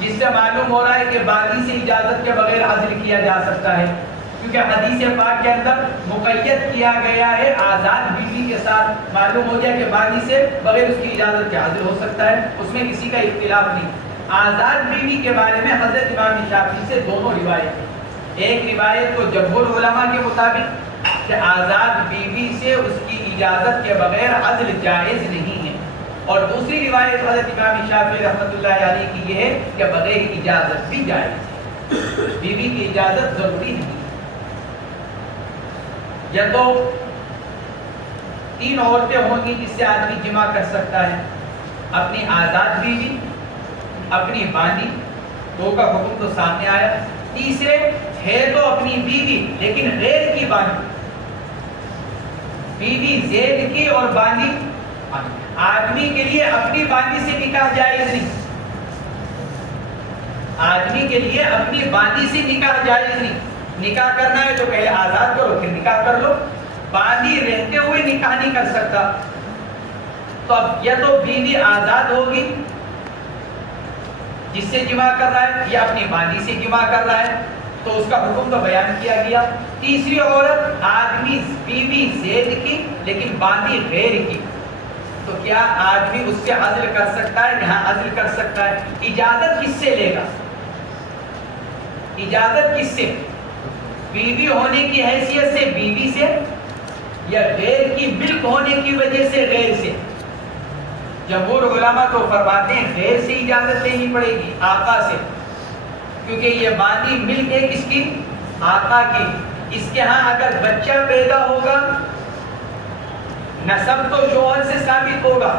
جس سے معلوم ہو رہا ہے کہ باندی سے اجازت کے بغیر عزل کیا جا سکتا ہے۔ کیونکہ حدیث پاک کے اندر مقید کیا گیا ہے آزاد بیوی کے ساتھ، معلوم ہو جائے کہ باغی سے بغیر اس کی اجازت کے حاضر ہو سکتا ہے، اس میں کسی کا اختلاف نہیں۔ آزاد بیوی کے بارے میں حضرت امام شافعی سے دونوں روایت ہیں۔ ایک روایت کو جمہور علماء کے مطابق کہ آزاد بیوی سے اس کی اجازت کے بغیر عزل جائز نہیں ہے، اور دوسری روایت حضرت امام شافعی رحمۃ اللہ علیہ کی یہ ہے کہ بغیر اجازت بھی جائز ہے، بیوی کی اجازت ضروری نہیں۔ یا تو 3 عورتیں ہوں گی جس سے آدمی جمع کر سکتا ہے، اپنی آزاد بیوی، اپنی باندی، 2 کا حکم تو سامنے آیا۔ تیسرے ہے تو اپنی بیوی لیکن غیر کی باندی، بیوی زید کی اور باندی آدمی کے لیے اپنی باندی سے نکاح جائز نہیں، آدمی کے لیے اپنی باندی سے نکاح جائز نہیں۔ نکاح کرنا ہے تو پہلے آزاد کرو پھر نکاح کر لو، باندی رہتے ہوئے نکاح نہیں کر سکتا۔ تو اب یا تو بیوی آزاد ہوگی جس سے جمع کر رہا ہے، یا اپنی باندی سے جمع کر رہا ہے، تو اس کا حکم تو بیان کیا گیا۔ تیسری عورت آدمی بیوی زید کی لیکن باندی غیر کی، تو کیا آدمی اس سے عزل کر سکتا ہے؟ یہاں عزل کر سکتا ہے۔ اجازت کس سے لے گا؟ اجازت کس سے؟ بیوی ہونے کی حیثیت سے بیوی سے، یا غیر کی ملک ہونے کی وجہ سے غیر سے؟ جمہور علماء تو فرماتے ہیں غیر سے اجازت لینی پڑے گی، آقا سے، کیونکہ یہ باندی ملک ہے کس کی؟ آقا کی۔ اس کے ہاں اگر بچہ پیدا ہوگا، نسب تو شوہر سے ثابت ہوگا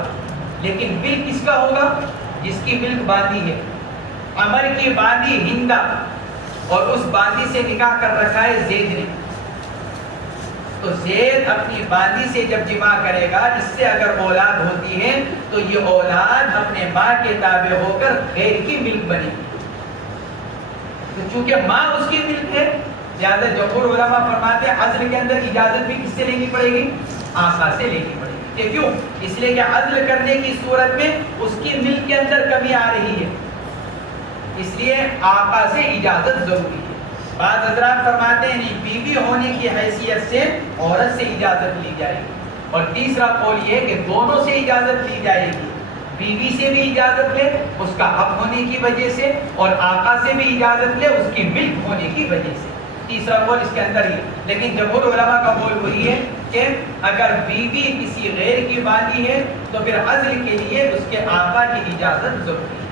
لیکن ملک کس کا ہوگا؟ جس کی ملک باندی ہے۔ عمر کی باندی ہندا، اور اس باندی سے نکاح کر رکھا ہے زید نے، تو زید اپنی باندی سے جب جمع کرے گا، اس سے اگر اولاد ہوتی ہے تو یہ اولاد اپنے ماں کے تابع ہو کر غیر کی ملک بنے گی، تو چونکہ ماں اس کی ملک ہے، لہذا جمہور علماء فرماتے ہیں عزل کے اندر اجازت بھی کس سے لینی پڑے گی؟ آقا سے لینی پڑے گی۔ کہ کیوں؟ اس لیے کہ عزل کرنے کی صورت میں اس کی ملک کے اندر کمی آ رہی ہے، اس لیے آقا سے اجازت ضروری ہے۔ بعض حضرات فرماتے ہیں نہیں، بیوی ہونے کی حیثیت سے عورت سے اجازت لی جائے گی، اور تیسرا قول یہ کہ دونوں سے اجازت لی جائے گی، بیوی سے بھی اجازت لے اس کا اب ہونے کی وجہ سے، اور آقا سے بھی اجازت لے اس کی ملک ہونے کی وجہ سے۔ تیسرا قول اس کے اندر ہی، لیکن جمہور علماء کا قول وہی ہے کہ اگر بیوی کسی غیر کی باندی ہے تو پھر عزل کے لیے اس کے آقا کی اجازت ضروری ہے۔